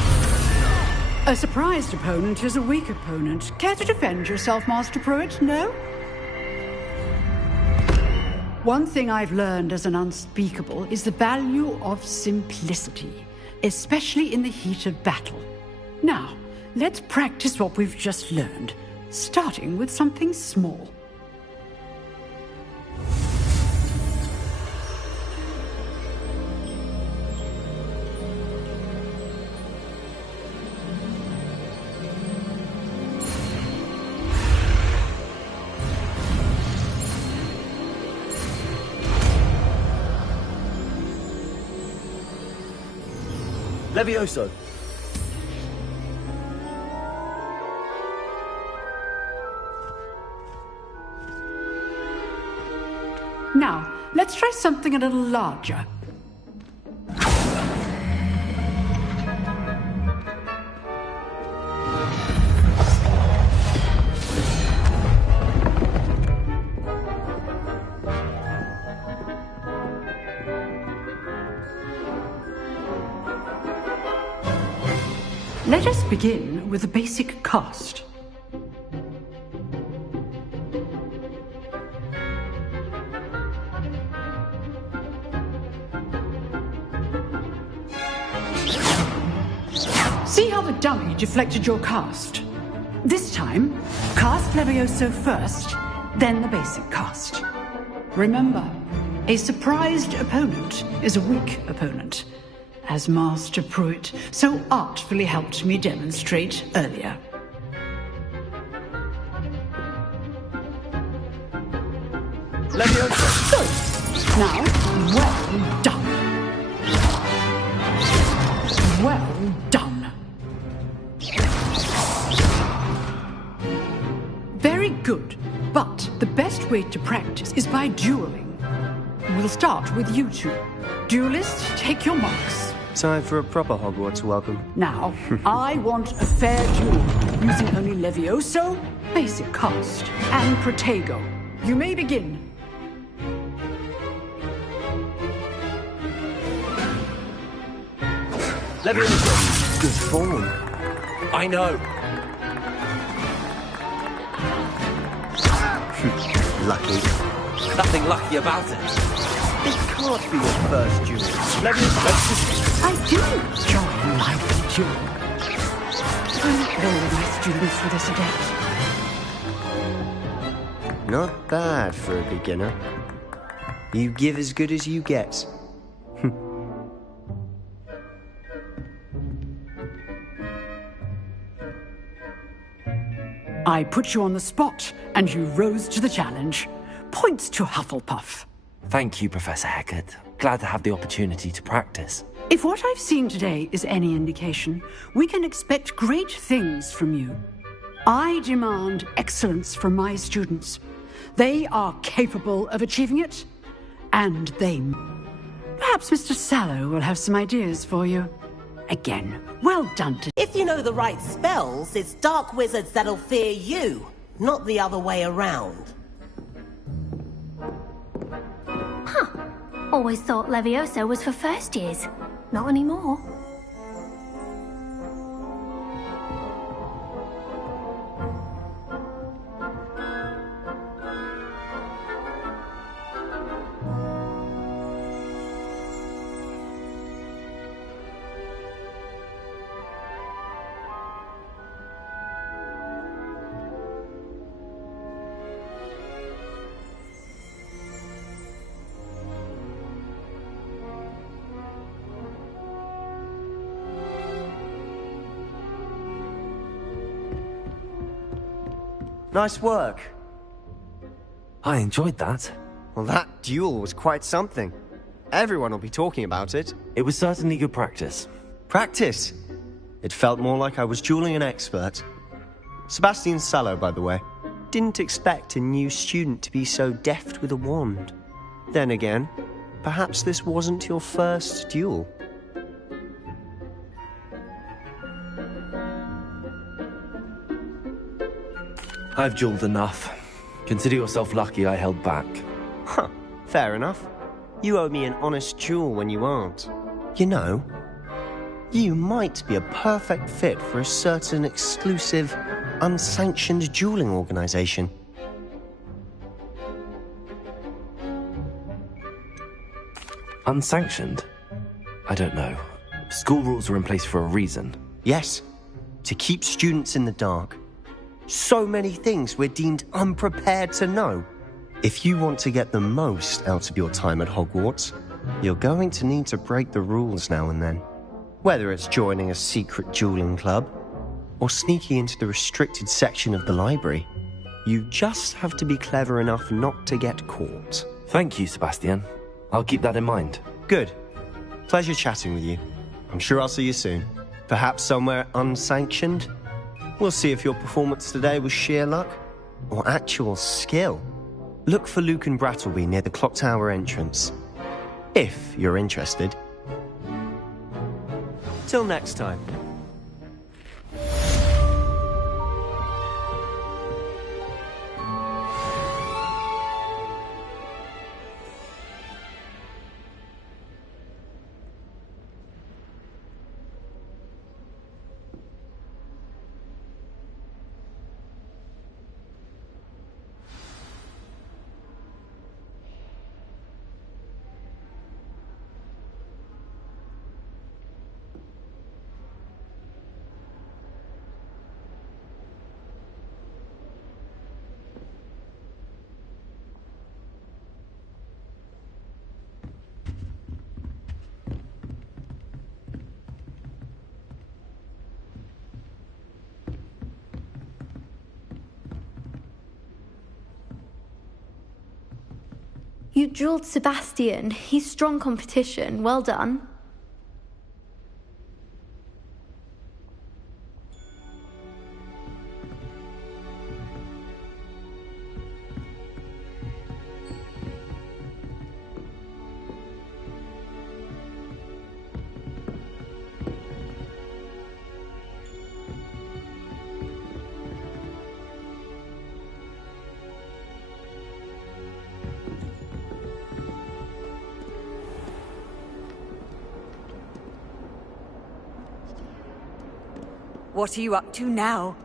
A surprised opponent is a weak opponent. Care to defend yourself, Master Pruitt? No? One thing I've learned as an unspeakable is the value of simplicity, especially in the heat of battle. Now, let's practice what we've just learned, starting with something small. Levioso. Now, let's try something a little larger. Let us begin with the basic cast. See how the dummy deflected your cast? This time, cast Levioso first, then the basic cast. Remember, a surprised opponent is a weak opponent, as Master Pruitt so artfully helped me demonstrate earlier. Levioso! Good. Now, well done. Well done. Very good. But the best way to practice is by dueling. We'll start with you two. Duelists, take your marks. Time for a proper Hogwarts welcome. Now, I want a fair duel, using only Levioso, basic cast, and Protego. You may begin. Levioso. Good form. I know. Lucky. Nothing lucky about it. It can't be your first duel. Levioso. I do enjoy my duel. I'm all my students for this adept. Not bad for a beginner. You give as good as you get. I put you on the spot, and you rose to the challenge. Points to Hufflepuff. Thank you, Professor Hecat. Glad to have the opportunity to practice. If what I've seen today is any indication, we can expect great things from you. I demand excellence from my students. They are capable of achieving it, and they... Perhaps Mr. Sallow will have some ideas for you. Again, well done to... If you know the right spells, it's dark wizards that'll fear you, not the other way around. Huh. Always thought Levioso was for first years. Not anymore. Nice work. I enjoyed that. Well, that duel was quite something. Everyone will be talking about it. It was certainly good practice. Practice? It felt more like I was dueling an expert. Sebastian Sallow, by the way. Didn't expect a new student to be so deft with a wand. Then again, perhaps this wasn't your first duel. I've jeweled enough. Consider yourself lucky I held back. Huh, fair enough. You owe me an honest jewel when you aren't. You know, you might be a perfect fit for a certain exclusive, unsanctioned dueling organization. Unsanctioned? I don't know. School rules are in place for a reason. Yes, to keep students in the dark. So many things we're deemed unprepared to know. If you want to get the most out of your time at Hogwarts, you're going to need to break the rules now and then. Whether it's joining a secret dueling club, or sneaking into the restricted section of the library, you just have to be clever enough not to get caught. Thank you, Sebastian. I'll keep that in mind. Good. Pleasure chatting with you. I'm sure I'll see you soon. Perhaps somewhere unsanctioned? We'll see if your performance today was sheer luck or actual skill. Look for Luke and Brattleby near the clock tower entrance, if you're interested. Till next time. You drilled Sebastian. He's strong competition. Well done. What are you up to now?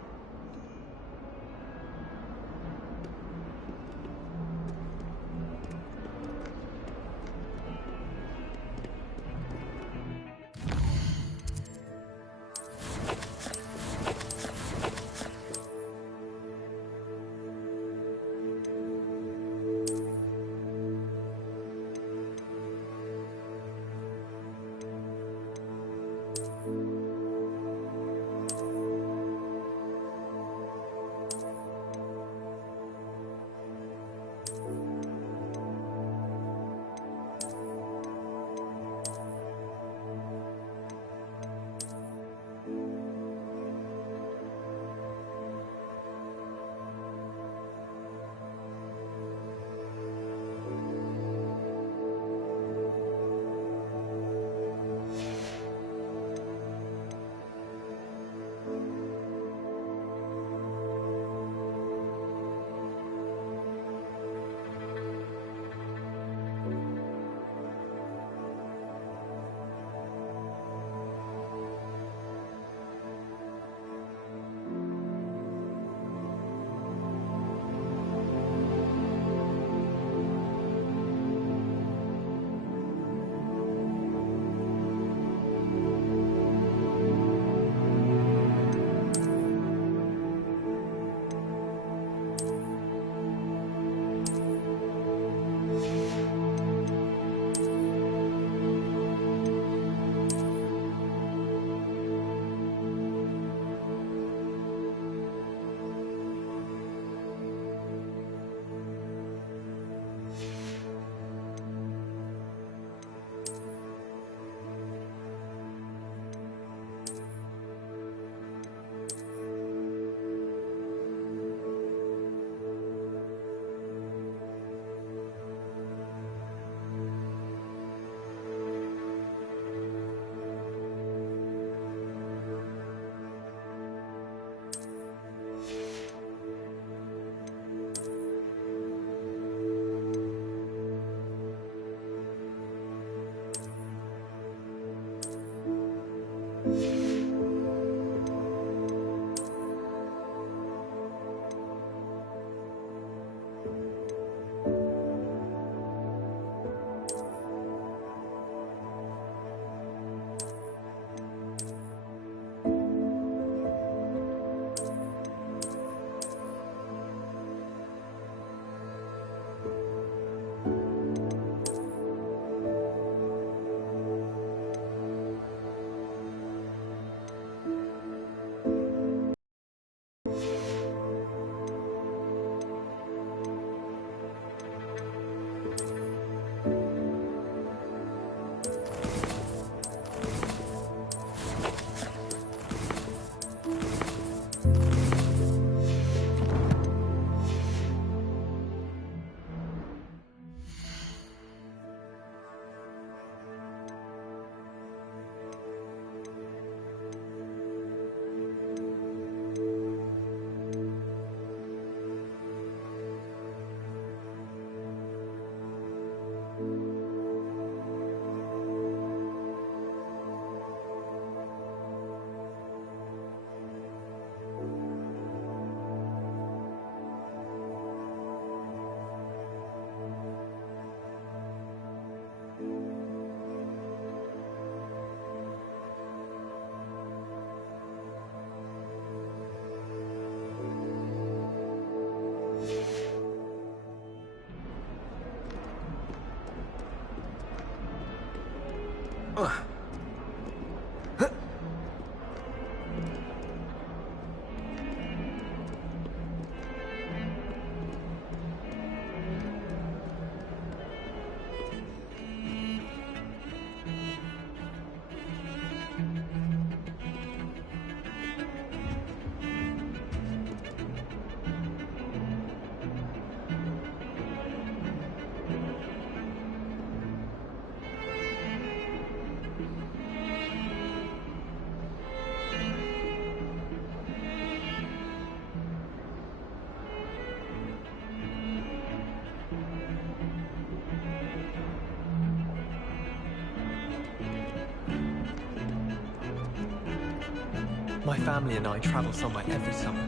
My family and I travel somewhere every summer.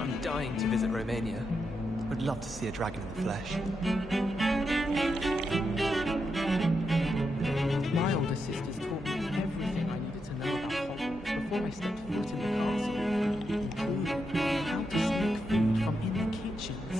I'm dying to visit Romania. Would love to see a dragon in the flesh. My older sisters taught me everything I needed to know about Hogwarts before I stepped foot in the castle, including how to sneak food from in the kitchens.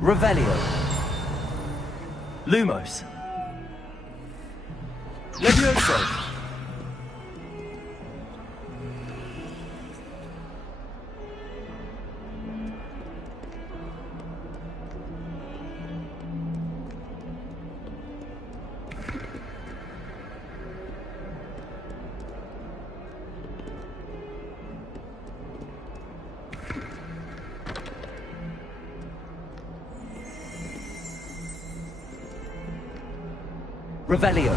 Revelio. Lumos. Levioso. Revelio.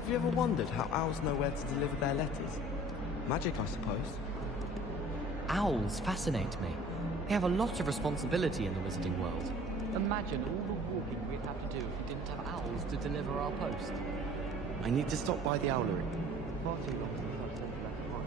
Have you ever wondered how owls know where to deliver their letters? Magic, I suppose. Owls fascinate me. They have a lot of responsibility in the wizarding world. Imagine all the walking we'd have to do if we didn't have owls to deliver our post. I need to stop by the owlery. Far too long since I've sent a letter home.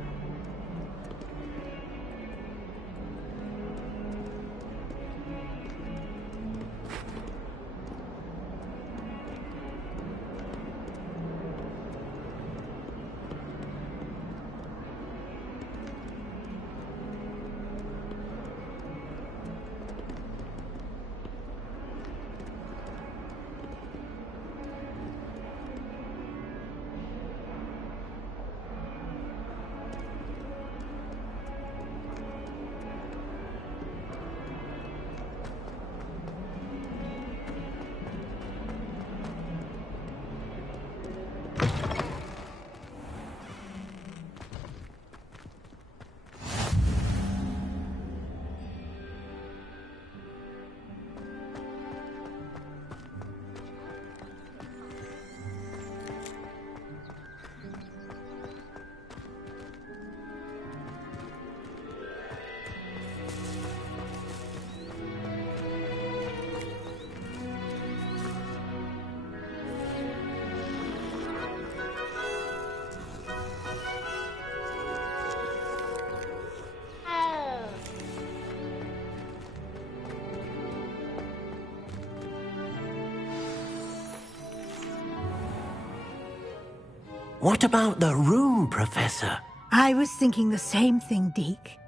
What about the room, Professor? I was thinking the same thing, Deke.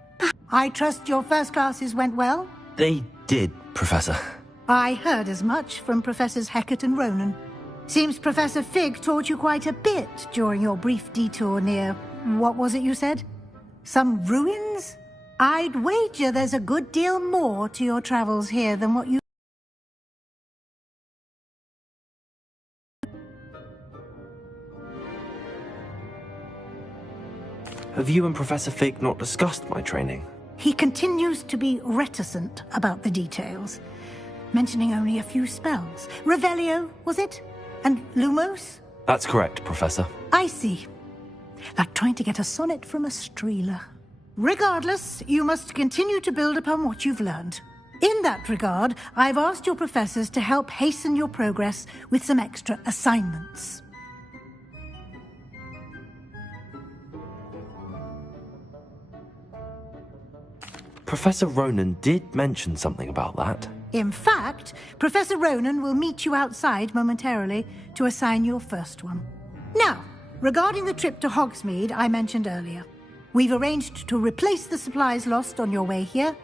I trust your first classes went well? They did, Professor. I heard as much from Professors Hecat and Ronan. Seems Professor Fig taught you quite a bit during your brief detour near... what was it you said? Some ruins? I'd wager there's a good deal more to your travels here than what you... Have you and Professor Fig not discussed my training? He continues to be reticent about the details, mentioning only a few spells. Revelio, was it? And Lumos? That's correct, Professor. I see. Like trying to get a sonnet from a streeler. Regardless, you must continue to build upon what you've learned. In that regard, I've asked your professors to help hasten your progress with some extra assignments. Professor Ronan did mention something about that. In fact, Professor Ronan will meet you outside momentarily to assign your first one. Now, regarding the trip to Hogsmeade I mentioned earlier, we've arranged to replace the supplies lost on your way here,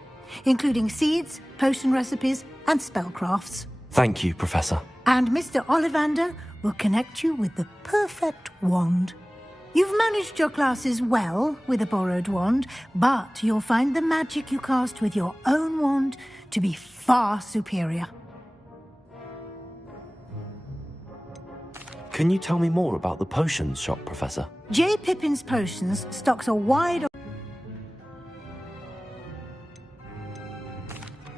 including seeds, potion recipes, and spellcrafts. Thank you, Professor. And Mr. Ollivander will connect you with the perfect wand. You've managed your classes well with a borrowed wand, but you'll find the magic you cast with your own wand to be far superior. Can you tell me more about the potions shop, Professor? J. Pippin's Potions stocks a wide...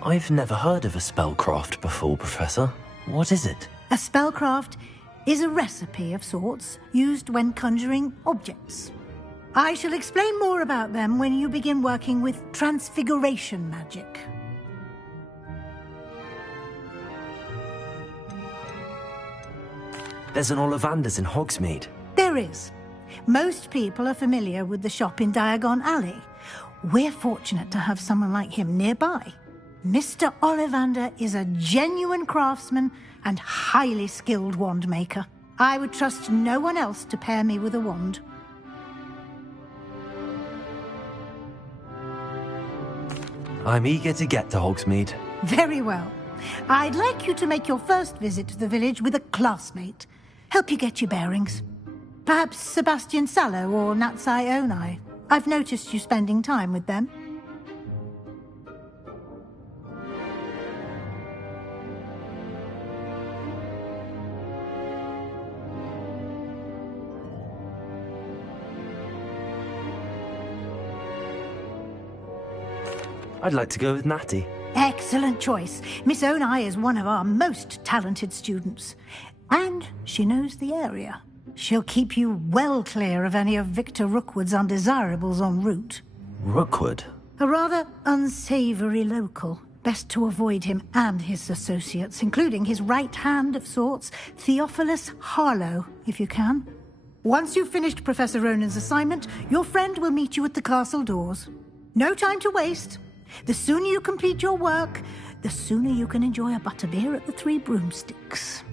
I've never heard of a spellcraft before, Professor. What is it? A spellcraft is a recipe of sorts used when conjuring objects. I shall explain more about them when you begin working with transfiguration magic. There's an Ollivander's in Hogsmeade. There is. Most people are familiar with the shop in Diagon Alley. We're fortunate to have someone like him nearby. Mr. Ollivander is a genuine craftsman and highly skilled wand maker. I would trust no one else to pair me with a wand. I'm eager to get to Hogsmeade. Very well. I'd like you to make your first visit to the village with a classmate. Help you get your bearings. Perhaps Sebastian Sallow or Natsai Onai. I've noticed you spending time with them. I'd like to go with Natty. Excellent choice. Miss Onai is one of our most talented students. And she knows the area. She'll keep you well clear of any of Victor Rookwood's undesirables en route. Rookwood? A rather unsavoury local. Best to avoid him and his associates, including his right hand of sorts, Theophilus Harlow, if you can. Once you've finished Professor Ronan's assignment, your friend will meet you at the castle doors. No time to waste. The sooner you complete your work, the sooner you can enjoy a butterbeer at the Three Broomsticks.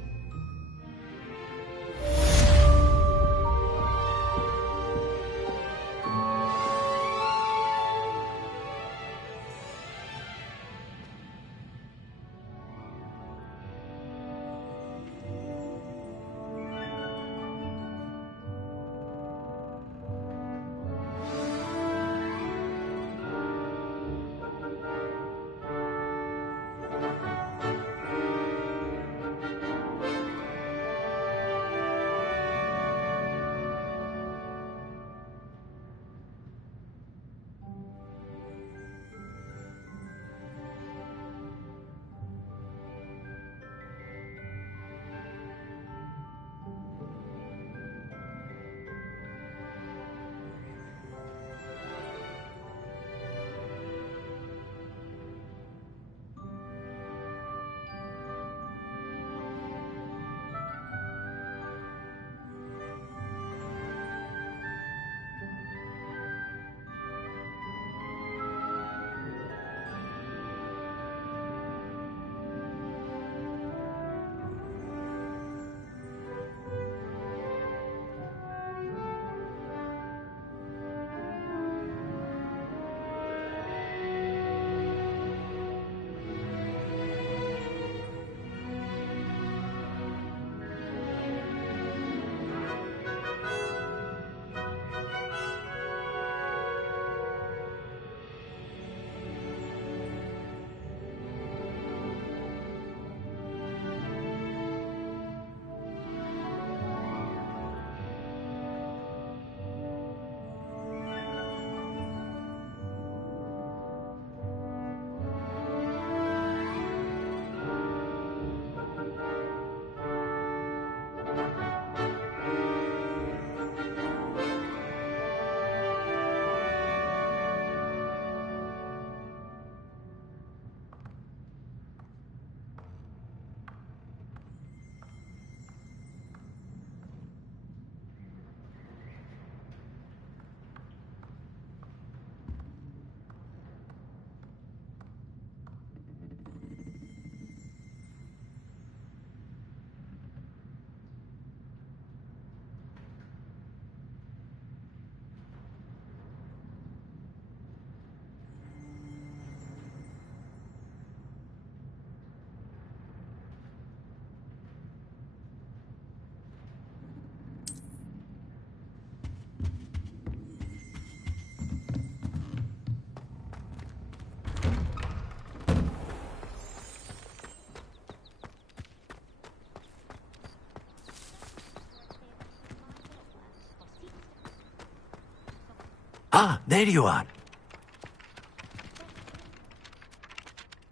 Ah, there you are.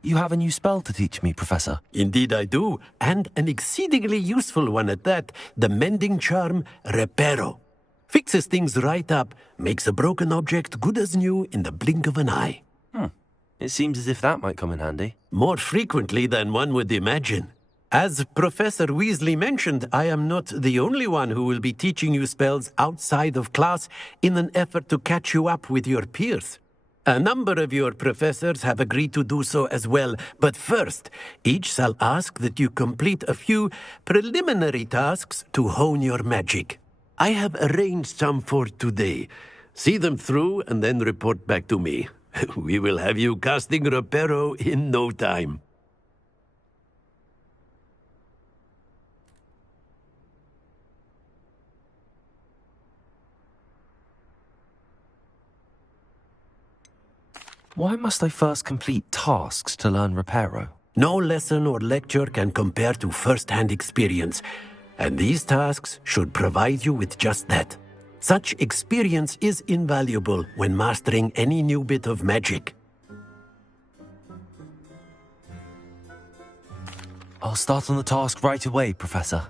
You have a new spell to teach me, Professor. Indeed I do, and an exceedingly useful one at that. The mending charm, Reparo. Fixes things right up, makes a broken object good as new in the blink of an eye. It seems as if that might come in handy. More frequently than one would imagine. As Professor Weasley mentioned, I am not the only one who will be teaching you spells outside of class in an effort to catch you up with your peers. A number of your professors have agreed to do so as well, but first, each shall ask that you complete a few preliminary tasks to hone your magic. I have arranged some for today. See them through and then report back to me. We will have you casting Reparo in no time. Why must I first complete tasks to learn Reparo? No lesson or lecture can compare to first-hand experience, and these tasks should provide you with just that. Such experience is invaluable when mastering any new bit of magic. I'll start on the task right away, Professor.